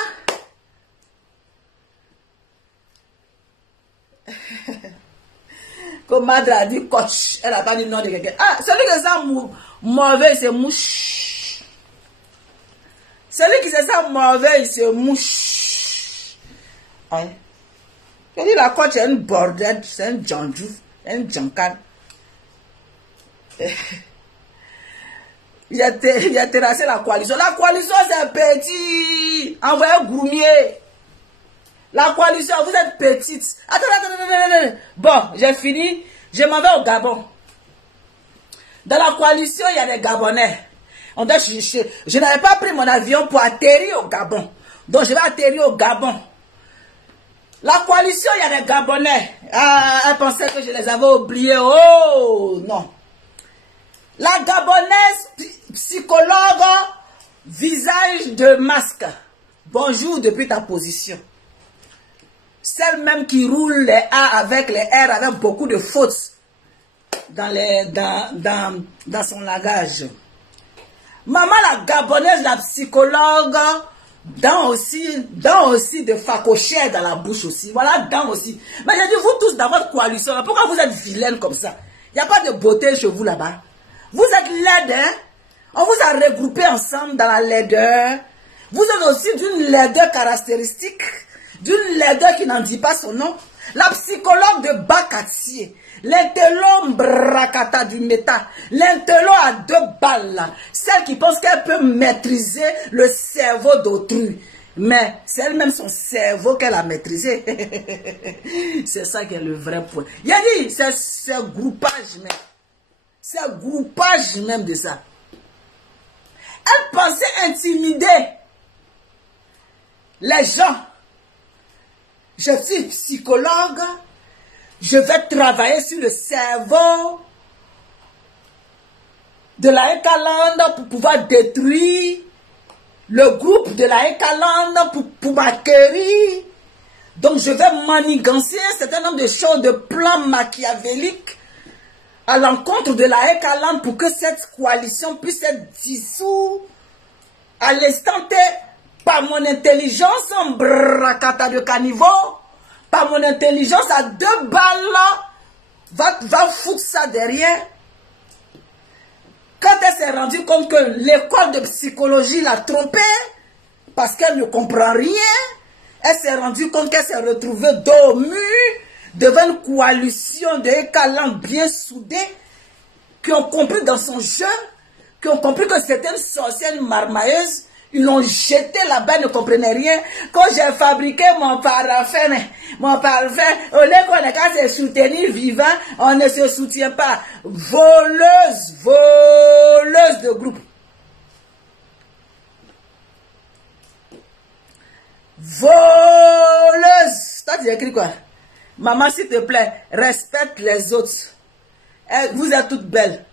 Comme madre a dit coach, elle n'a pas dit non de quelqu'un. Ah, celui qui sent mauvais, c'est mouche. Celui qui se sent mauvais, c'est mouche. Hein? Je dis la coach, c'est un bordel, c'est un janjou, un jankan. Il a terrassé la coalition. La coalition, c'est petit. Envoyez Groumier. La coalition, vous êtes petite. Attends. Bon, j'ai fini. Je m'en vais au Gabon. Dans la coalition, il y a des Gabonais. Je n'avais pas pris mon avion pour atterrir au Gabon. Donc, je vais atterrir au Gabon. La coalition, il y a des Gabonais. Ah, elle pensait que je les avais oubliés. Oh, non. La Gabonaise, psychologue, visage de masque. Bonjour depuis ta position. Celle même qui roule les A avec les R avec beaucoup de fautes dans son langage. Maman la Gabonaise, la psychologue, dans aussi de facochères dans la bouche aussi. Voilà, dans aussi. Mais j'ai dit, vous tous dans votre coalition, pourquoi vous êtes vilaines comme ça? Il n'y a pas de beauté chez vous là-bas. Vous êtes laide, hein? On vous a regroupé ensemble dans la laideur. Vous êtes aussi d'une laideur caractéristique, d'une laideur qui n'en dit pas son nom. La psychologue de Bakatier, l'intello bracata du méta, l'intello à 2 balles, celle qui pense qu'elle peut maîtriser le cerveau d'autrui. Mais c'est elle-même son cerveau qu'elle a maîtrisé. C'est ça qui est le vrai point. Il a dit, c'est groupage même. C'est un groupage même de ça. Elle pensait intimider les gens. Je suis psychologue. Je vais travailler sur le cerveau de la Ekaland pour pouvoir détruire le groupe de la Ekaland pour m'acquérir. Donc je vais manigancer un certain nombre de choses, de plans machiavéliques à l'encontre de la Ekaland pour que cette coalition puisse être dissoute à l'instant T par mon intelligence en bracata de caniveau, par mon intelligence à 2 balles va foutre ça derrière. Quand elle s'est rendue compte que l'école de psychologie l'a trompée, parce qu'elle ne comprend rien, elle s'est rendue compte qu'elle s'est retrouvée dos au mur, devant une coalition de calanques bien soudés, qui ont compris dans son jeu, qui ont compris que c'était une sorcière, une marmailleuse. Ils l'ont jeté là-bas, ne comprenaient rien. Quand j'ai fabriqué mon parfum, au lieu qu'on est qu'à se soutenir vivant, on ne se soutient pas. Voleuse de groupe. Voleuse. Toi, tu écris quoi? Maman, s'il te plaît, respecte les autres. Vous êtes toutes belles.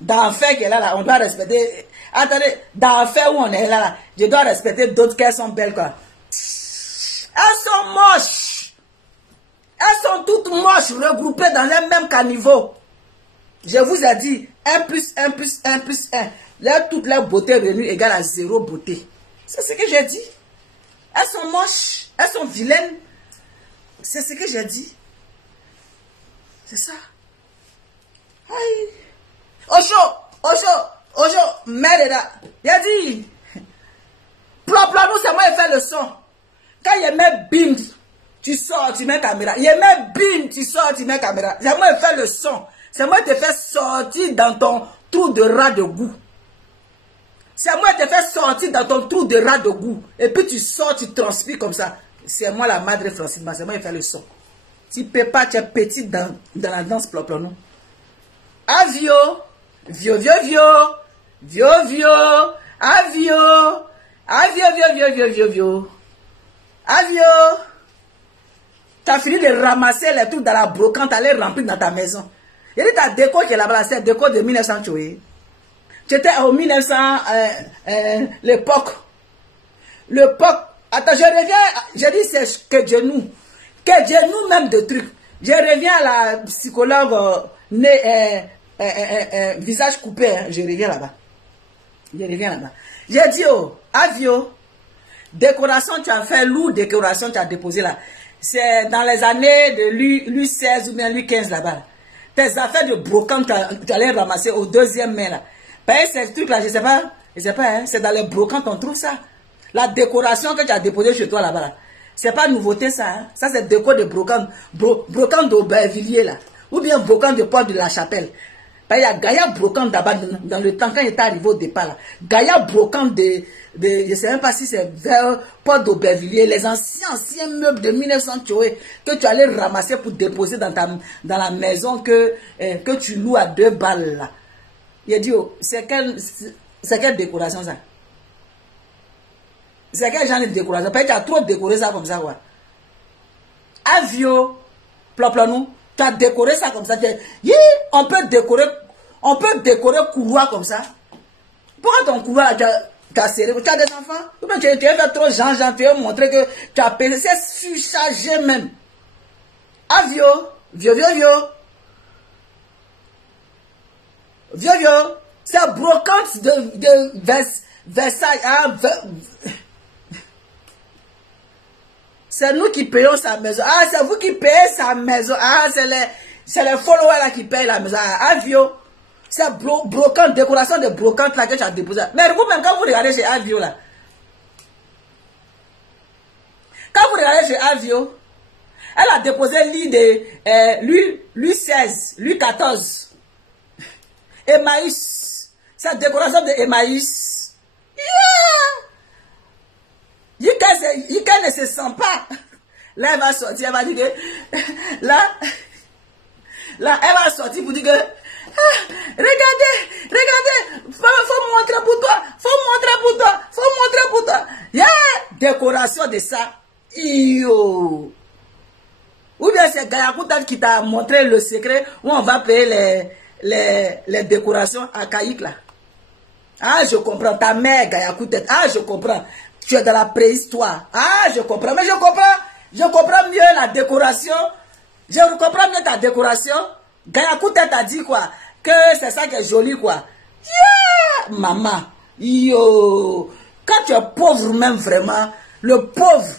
Dans le fait qu'elle est là, on doit respecter. Attendez, dans le fait où on est là, je dois respecter d'autres qu'elles sont belles, quoi. Elles sont moches. Elles sont toutes moches, regroupées dans le même caniveau. Je vous ai dit, 1 plus 1 plus 1 plus 1. Là, toute leur beauté réunie égale à 0 beauté. C'est ce que j'ai dit. Elles sont moches. Elles sont vilaines. C'est ce que j'ai dit. C'est ça. Aïe. Ojo, merde là. Il a dit, nous c'est moi qui fais le son. Quand il met bim, tu sors, tu mets caméra. Il met bim, tu sors, tu mets caméra. C'est moi qui fais le son. C'est moi qui te fais sortir dans ton trou de rat de goût. C'est moi qui te fais sortir dans ton trou de rat de goût. Et puis tu sors, tu transpires comme ça. C'est moi la madre Francine, c'est moi qui fais le son. Tu ne peux pas, tu es petite dans la danse ploplonou. Avio, vio, t'as fini de ramasser les trucs dans la brocante, aller remplir dans ta maison. Et ta déco qui est là-bas, c'est déco de 1900, tu étais au 1900, l'époque. Attends, je reviens, je dis c'est que Dieu nous même de trucs. Je reviens à la psychologue visage coupé, hein. Je reviens là-bas. J'ai dit, Avio, décoration, tu as fait lourd, décoration, tu as déposé là. C'est dans les années de Louis XVI ou bien Louis XV là-bas. Tes affaires de brocante, tu allais ramasser au 2e mai là. Parce que ces trucs là, je sais pas, hein, c'est dans les brocantes qu'on trouve ça. La décoration que tu as déposée chez toi là-bas là. C'est pas nouveauté ça, hein. Ça c'est déco de brocante. Brocante d'Aubervilliers là. Ou bien brocante de Porte de la Chapelle. Il y a Gaïa brocante d'abord dans le temps quand il est arrivé au départ là. Gaïa brocante de je ne sais même pas si c'est vers Porte d'Aubervilliers, les anciens meubles de 1900 que tu allais ramasser pour déposer dans la maison que tu loues à 2 balles là. Il a dit, c'est quelle décoration ça? C'est quel genre de décoration? Parce que tu as trop décoré ça comme ça quoi. Avio, ploplonou. Tu as décoré ça comme ça. On peut décorer couloir comme ça. Pourquoi ton couloir, tu as serré? Tu as des enfants? Tu veux faire trop genre, tu veux montrer que tu as payé. C'est surchargé même. Avio, vieux. C'est brocante de Versailles. C'est nous qui payons sa maison. Ah, c'est vous qui payez sa maison. Ah, c'est les followers là qui payent la maison. Ah, Avio. C'est brocante, décoration de brocante là que tu as déposé. Mais vous-même, quand vous regardez chez Avio là, elle a déposé Louis XVI, Louis XIV. Emmaüs. C'est la décoration de Emmaüs. Yeah! Yika ne se sent pas. Là, elle va sortir, elle va dire que... Là, elle va sortir pour dire que... Ah, regardez, faut montrer pour toi. Yeah! Décoration de ça. Yo! Ou bien c'est Gayakuta qui t'a montré le secret où on va payer les décorations à Caïque là. Ah, je comprends. Ta mère, Gayakuta. Ah, je comprends. Tu es dans la préhistoire. Ah, je comprends. Mais je comprends mieux la décoration. Je comprends mieux ta décoration. Gayakuta t'a dit quoi? Que c'est ça qui est joli quoi. Yeah! Maman. Yo! Quand tu es pauvre même vraiment, le pauvre,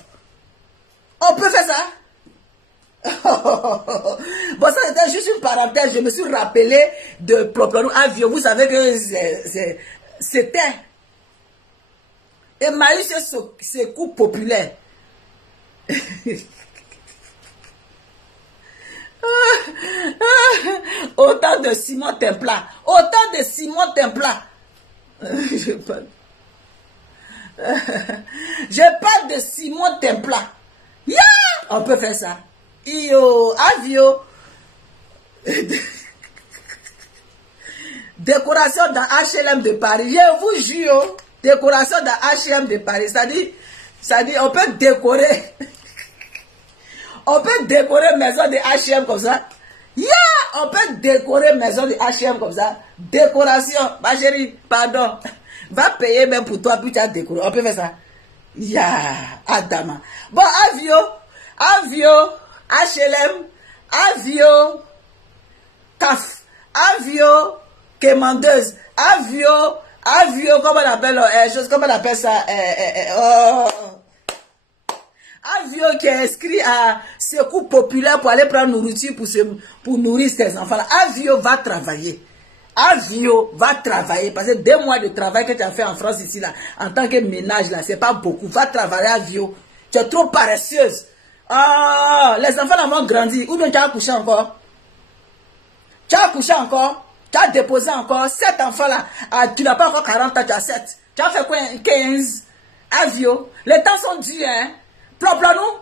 on peut faire ça? Bon, une parenthèse, je me suis rappelé de Ploplanou Avion. Vous savez que c'était Emmaüs, c'est coups populaires. Autant de Simon Templar. Autant de Simon Templar. Je parle de Simon Templar. Yeah! On peut faire ça. Yo, Avio. Décoration dans HLM de Paris. Je vous jure. Décoration dans HLM de Paris. Ça dit, on peut décorer. On peut décorer maison de HLM comme ça. Yeah! On peut décorer maison de HLM comme ça. Décoration. Ma chérie, pardon. Va payer même pour toi, puis tu as décoré. On peut faire ça. Yeah! Adama. Bon, Avio, HLM, Avio, CAF, Avio, quémandeuse, Avio, comment on appelle comment on appelle ça? Avio qui est inscrit à Secours Populaire pour aller prendre nourriture pour nourrir ses enfants. Avio va travailler. Avio va travailler parce que 2 mois de travail que tu as fait en France ici là, en tant que ménage là, c'est pas beaucoup. Va travailler Avio. Tu es trop paresseuse. Ah, les enfants là vont grandir. Ou bien tu as accouché encore? Tu as accouché encore? Tu as déposé encore 7 enfants là. Ah, tu n'as pas encore 40 ans, tu as 7. Tu as fait quoi? 15. Avio. Les temps sont durs, hein? Ploplanou,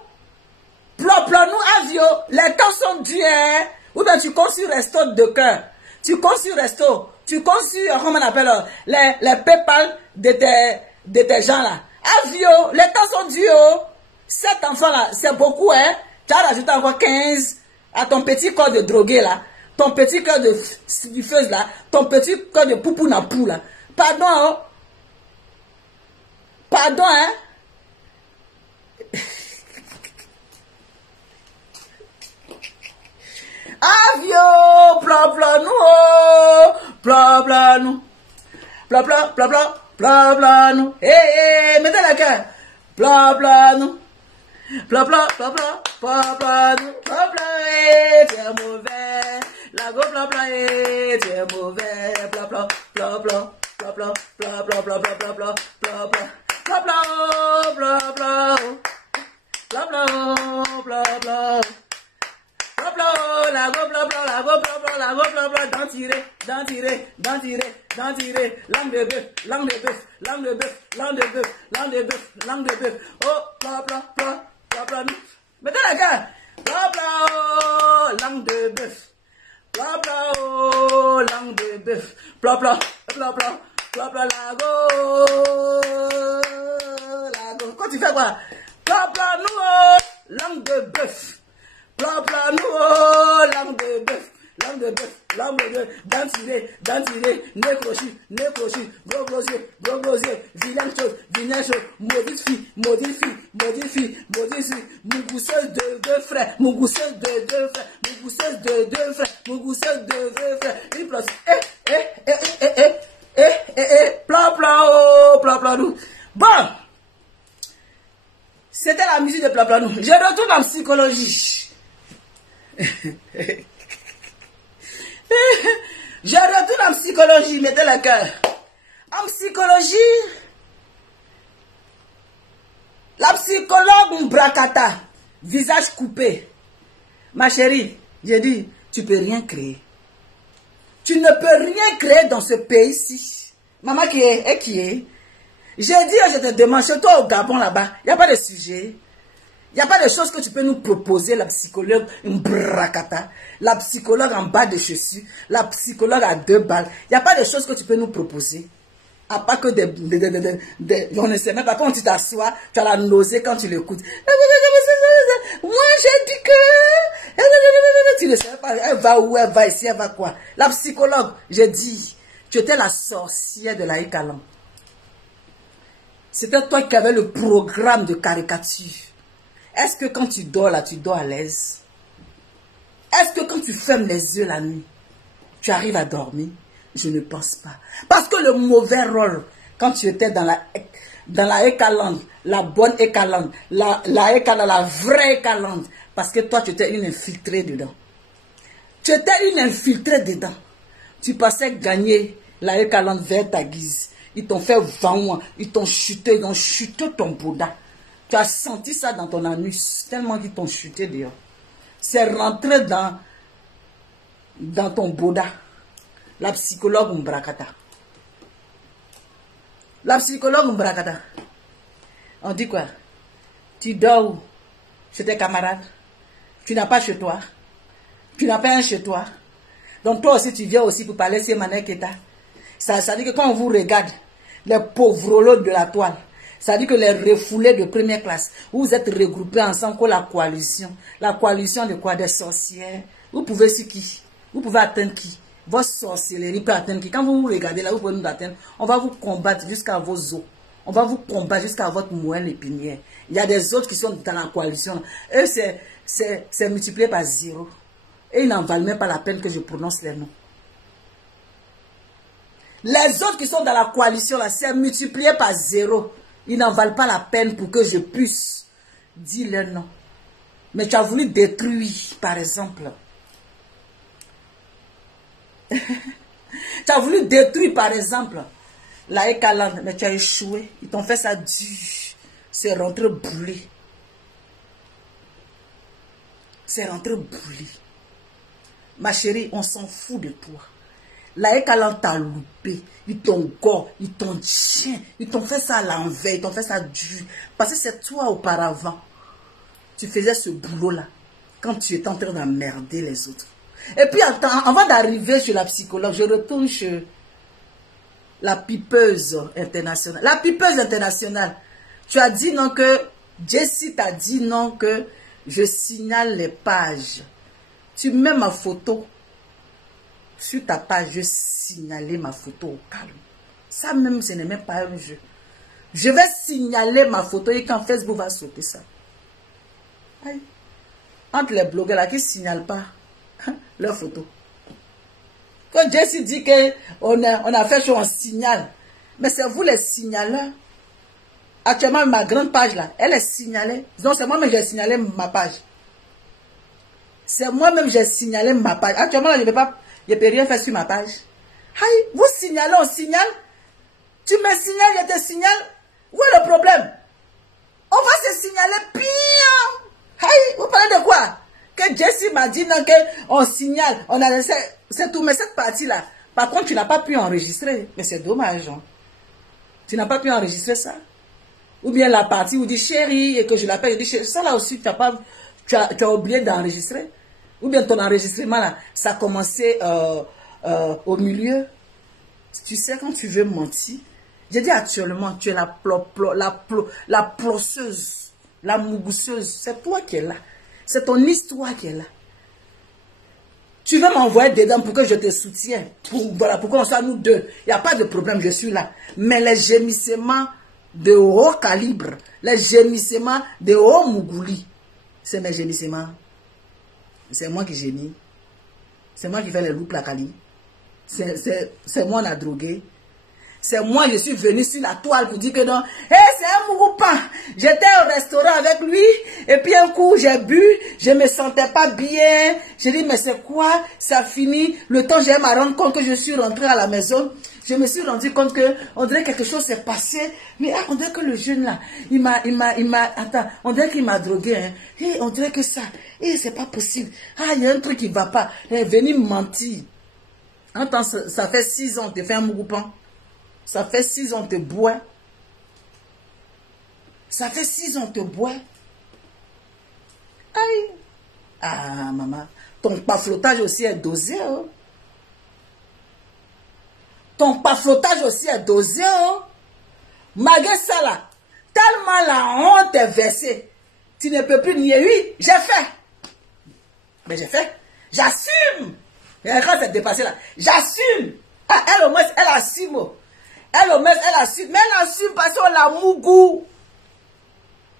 Avio. Les temps sont durs, hein? Ou bien tu comptes sur resto de cœur. Tu comptes sur resto. Tu comptes sur, comment on appelle, les PayPal de tes gens là. Avio. Les temps sont durs. 7 enfants là, c'est beaucoup, hein? Tu as rajouté encore 15 à ton petit corps de drogué là. Ton petit cœur de snifeuse là, ton petit cœur de poupou na pou là. Pardon, hein? Pardon, hein? Avio, Ploplanou, Ploplanou, Ploplanou, eh, mettez la cœur, Ploplanou. Ploplanou, tu es mauvais. La go ploplanou, tu es mauvais. Ploplanou, d'en tirer, langue de bœuf, oh, ploplanou, mettez la gueule, langue de bœuf, langue de bœuf, lago, quand tu fais quoi? Ploplanou, langue de bœuf, langue de bœuf, d'en tirer, nez crochu, gros yeux, vilaine chose, maudite fille, mousseuse de deux frères, une place, Ploplanou. Bon, c'était la musique de Ploplanou. Je retourne en psychologie. Je retourne en psychologie, mettez le cœur. En psychologie, la psychologue Mbrakata, visage coupé. Ma chérie, j'ai dit, tu peux rien créer. Tu ne peux rien créer dans ce pays-ci. Maman qui est? J'ai dit, je te demande, chez toi au Gabon là-bas, il n'y a pas de sujet. Il n'y a pas de choses que tu peux nous proposer, la psychologue Mbrakata, la psychologue en bas de chaussures, la psychologue à 2 balles. Il n'y a pas de choses que tu peux nous proposer. À part que on ne sait même pas, quand tu t'assois, tu as la nausée quand tu l'écoutes. Moi j'ai dit que... Tu ne sais pas, elle va où, elle va ici, elle va quoi. La psychologue, j'ai dit, tu étais la sorcière de la Ekalan. C'était toi qui avais le programme de caricature. Est-ce que quand tu dors là, tu dors à l'aise? Est-ce que quand tu fermes les yeux la nuit, tu arrives à dormir? Je ne pense pas. Parce que le mauvais rôle, quand tu étais dans la Ekaland, la bonne Ekaland, la Ekaland, la vraie Ekaland, parce que toi tu étais une infiltrée dedans. Tu étais une infiltrée dedans. Tu passais gagner la Ekaland vers ta guise. Ils t'ont fait vent, ils t'ont chuté ton Bouddha. Tu as senti ça dans ton anus, tellement qu'ils t'ont chuté dehors. C'est rentré dans ton Bouddha. La psychologue Mbrakata. La psychologue Mbrakata. On dit quoi? Tu dors où? Chez tes camarades. Tu n'as pas chez toi. Tu n'as pas un chez toi. Donc toi aussi, tu viens aussi pour parler de Maneketa. Ça dit que quand on vous regarde, les pauvres lots de la toile, ça dit que les refoulés de première classe, vous êtes regroupés ensemble comme la coalition. La coalition de quoi? Des sorcières. Vous pouvez sur qui? Vous pouvez atteindre qui? Votre sorcellerie peut atteindre qui? Quand vous vous regardez là, vous pouvez nous atteindre. On va vous combattre jusqu'à vos os. On va vous combattre jusqu'à votre moelle épinière. Il y a des autres qui sont dans la coalition. Eux, c'est multiplié par 0. Et ils n'en valent même pas la peine que je prononce les noms. Les autres qui sont dans la coalition, là, c'est multiplié par 0. Ils n'en valent pas la peine pour que je puisse dire leur nom. Mais tu as voulu détruire, par exemple. Tu as voulu détruire, par exemple, la Ekaland, mais tu as échoué. Ils t'ont fait ça dur. C'est rentré brûlé. C'est rentré brûlé. Ma chérie, on s'en fout de toi. La Ekaland t'a loupé. Ils t'ont gore, ils t'ont chien. Ils t'ont fait ça à l'envers, ils t'ont fait ça dur. Parce que c'est toi auparavant. Tu faisais ce boulot-là. Quand tu étais en train d'emmerder les autres. Et puis, avant d'arriver chez la psychologue, je retourne chez la pipeuse internationale. La pipeuse internationale. Tu as dit non que, Jessie t'a dit non que je signale les pages. Tu mets ma photo sur ta page, je signaler ma photo au calme. Ça même, ce n'est même pas un jeu. Je vais signaler ma photo et quand Facebook va sauter ça. Aïe. Entre les blogueurs là qui ne signalent pas leur photo. Quand Jessie dit qu'on a fait chose, on signale. Mais c'est vous les signaleurs. Actuellement, ma grande page là, elle est signalée. Donc c'est moi-même qui j'ai signalé ma page. C'est moi-même qui j'ai signalé ma page. Actuellement, là, je ne peux rien faire sur ma page. Aïe, vous signalez, on signale. Tu me signales, je te signale. Où est le problème? On va se signaler bien. Aïe, vous parlez de quoi? Que Jessie m'a dit non, qu'on signale. On a laissé, c'est tout. Mais cette partie-là, par contre, tu n'as pas pu enregistrer. Mais c'est dommage. Hein. Tu n'as pas pu enregistrer ça. Ou bien la partie où dit chérie et que je l'appelle, je dis chérie. Ça là aussi, tu as oublié d'enregistrer. Ou bien ton enregistrement là, ça a commencé au milieu. Tu sais, quand tu veux mentir, j'ai dit actuellement, tu es la plosseuse, la mousseuse. C'est toi qui es là. C'est ton histoire qui est là. Tu veux m'envoyer dedans pour que je te soutienne. Voilà, pour qu'on soit nous deux. Il n'y a pas de problème, je suis là. Mais les gémissements de haut calibre, les gémissements de haut mougouli, c'est mes gémissements. C'est moi qui gémis. C'est moi qui fais les loups placali. C'est moi qui a drogué. C'est moi, je suis venu sur la toile pour dire que non. Hé, c'est un mougoupan. J'étais au restaurant avec lui. Et puis un coup, j'ai bu. Je me sentais pas bien. J'ai dit, mais c'est quoi? Ça finit. Le temps, j'ai à rendre compte que je suis rentrée à la maison. Je me suis rendu compte que, on dirait quelque chose s'est passé. Mais on dirait que le jeune là, il m'a, attends, on dirait qu'il m'a drogué, hein. Et on dirait que ça, c'est pas possible. Ah, il y a un truc qui va pas. Il est venu me mentir. Attends, ça fait 6 ans que tu fais un mougoupan. Ça fait 6 ans que tu bois. Ça fait 6 ans que tu bois. Aïe. Ah, maman. Ton paflotage aussi est dosé, hein. Ton paflotage aussi est dosé, hein. Malgré ça, là, tellement la honte est versée, tu ne peux plus nier. Oui, j'ai fait. Mais j'ai fait. J'assume. Et quand c'est dépassé, là, j'assume. Ah, elle, au moins, elle assume. Elle, au moins, elle assume. Mais elle assume parce qu'on la mougou.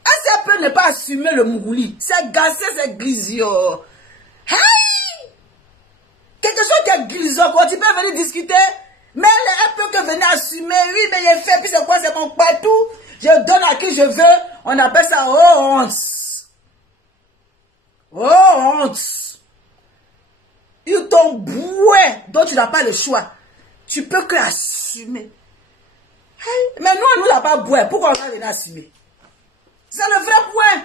Est-ce qu'elle peut ne pas assumer le mougouli? C'est gassé, c'est grisio. Aïe! Quelque chose qui est grisio, quoi. Tu peux venir discuter. Mais elle peut que venir assumer. Oui, mais j'ai fait. Puis c'est quoi? C'est mon partout. Je donne à qui je veux. On appelle ça oh honte. Oh honte. Il ton bouet dont tu n'as pas le choix, tu peux que assumer. Hey, mais nous, on ne l'a pas bouet. Pourquoi on va venir assumer? C'est le vrai point.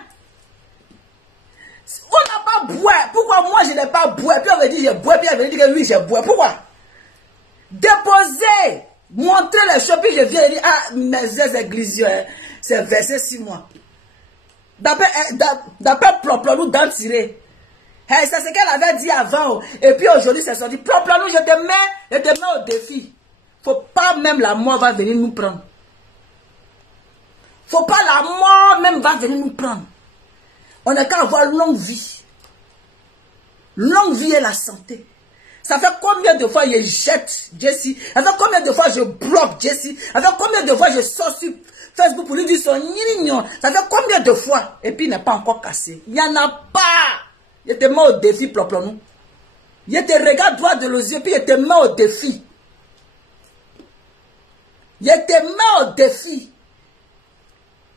On n'a pas bouet. Pourquoi moi, je n'ai pas bouet? Puis on me dit, j'ai bouet. Puis on me dit que oui, j'ai bouet. Pourquoi? Déposer. Montrer les choses. Puis je viens et dire, ah, mes églises, c'est versé 6 mois. D'après Ploplonou d'en tirer. Hey, c'est ce qu'elle avait dit avant. Et puis aujourd'hui, c'est sorti. Ploplonou, je te mets au défi. Faut pas même la mort va venir nous prendre. Faut pas la mort même va venir nous prendre. On n'a qu'à avoir longue vie. Longue vie et la santé. Ça fait combien de fois je jette Jessie? Ça fait combien de fois je bloque Jessie? Ça fait combien de fois je sors sur Facebook pour lui dire son nignon? Ça fait combien de fois? Et puis il n'est pas encore cassé. Il n'y en a pas. Il te met au défi, Ploplonou. Il te regarde droit de l'osier, puis il te met au défi. Il te met au défi.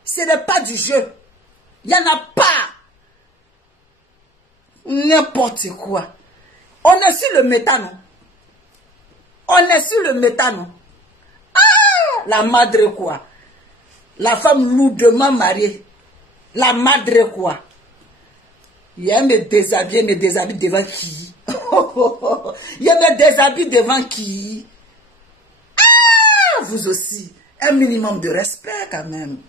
Ce n'est pas du jeu. Il n'y en a pas. N'importe quoi. On est sur le méthane. On est sur le méthane. Ah, la madre quoi. La femme lourdement mariée. La madre quoi. Il me déshabille devant qui? Il me déshabille devant qui? Ah, vous aussi. Un minimum de respect quand même.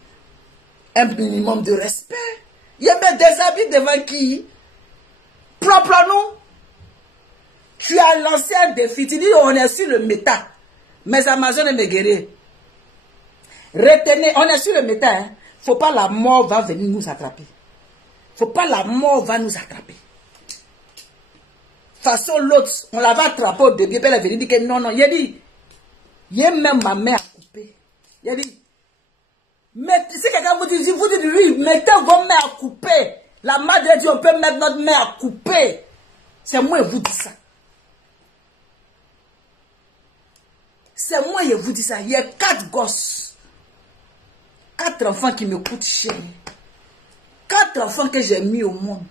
Un minimum de respect. Il me déshabille devant qui? Ploplonou. Tu as lancé un défi. Tu dis on est sur le méta. Mais Amazon et Meguéré. Retenez, on est sur le méta. Hein. Faut pas la mort va venir nous attraper. Faut pas la mort va nous attraper. De toute façon, l'autre, on l'avait attrapé au début. Puis elle est venue dire que non, non. Il a dit, il y a même ma main à couper. Il a dit, mais si quelqu'un vous dit lui, mettez vos mains à couper. La madre dit, on peut mettre notre main à couper. C'est moi qui vous dis ça. C'est moi qui vous dis ça. Il y a 4 gosses. 4 enfants qui me coûtent cher. 4 enfants que j'ai mis au monde.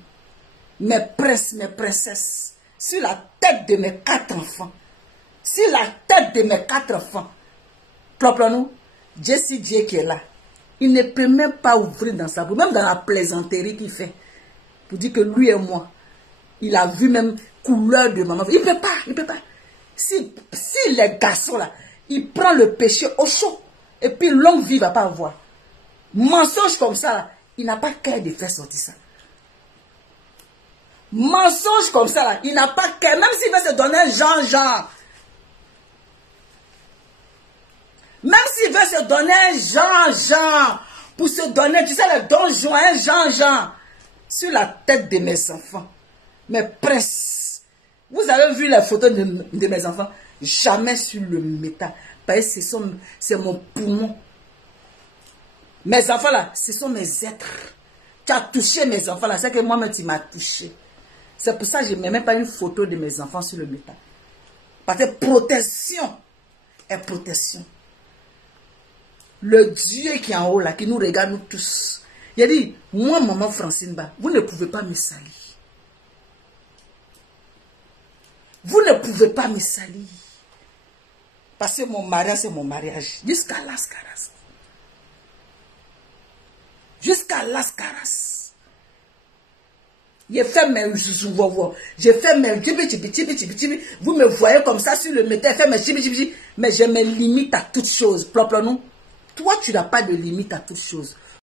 Mes princes, mes princesses. Sur la tête de mes 4 enfants. Sur la tête de mes 4 enfants. Ploplonou, Jessie Dieu qui est là. Il ne peut même pas ouvrir dans sa bouche. Même dans la plaisanterie qu'il fait. Pour dire que lui et moi. Il a vu même couleur de maman. Il ne peut pas. Il ne peut pas. Si les garçons là, il prend le péché au chaud. Et puis longue vie ne va pas avoir. Mensonge comme ça là. Il n'a pas qu'à de faire sortir ça. Mensonge comme ça là. Il n'a pas qu'à. Même s'il veut se donner un genre. Même s'il veut se donner un genre. Pour se donner, tu sais, le donjon, un genre. Sur la tête de mes enfants. Mes princes. Vous avez vu les photos de mes enfants? Jamais sur le métal. Parce que c'est mon poumon. Mes enfants là, ce sont mes êtres. Tu as touché mes enfants là, c'est que moi-même tu m'as touché. C'est pour ça que je ne mets même pas une photo de mes enfants sur le métal. Parce que protection est protection. Le Dieu qui est en haut là, qui nous regarde nous tous. Il a dit, moi maman Francine Ba, vous ne pouvez pas me salir. Vous ne pouvez pas me salir. Parce que mon mariage c'est mon mariage. Jusqu'à Las Caras. Jusqu'à Las Caras. J'ai fait mes j'ai fait mes tibi. Vous me voyez comme ça sur le métal, fait mes tibi. Mais je me limite à toutes choses. Ploplonou. Toi, tu n'as pas de limite à toutes choses.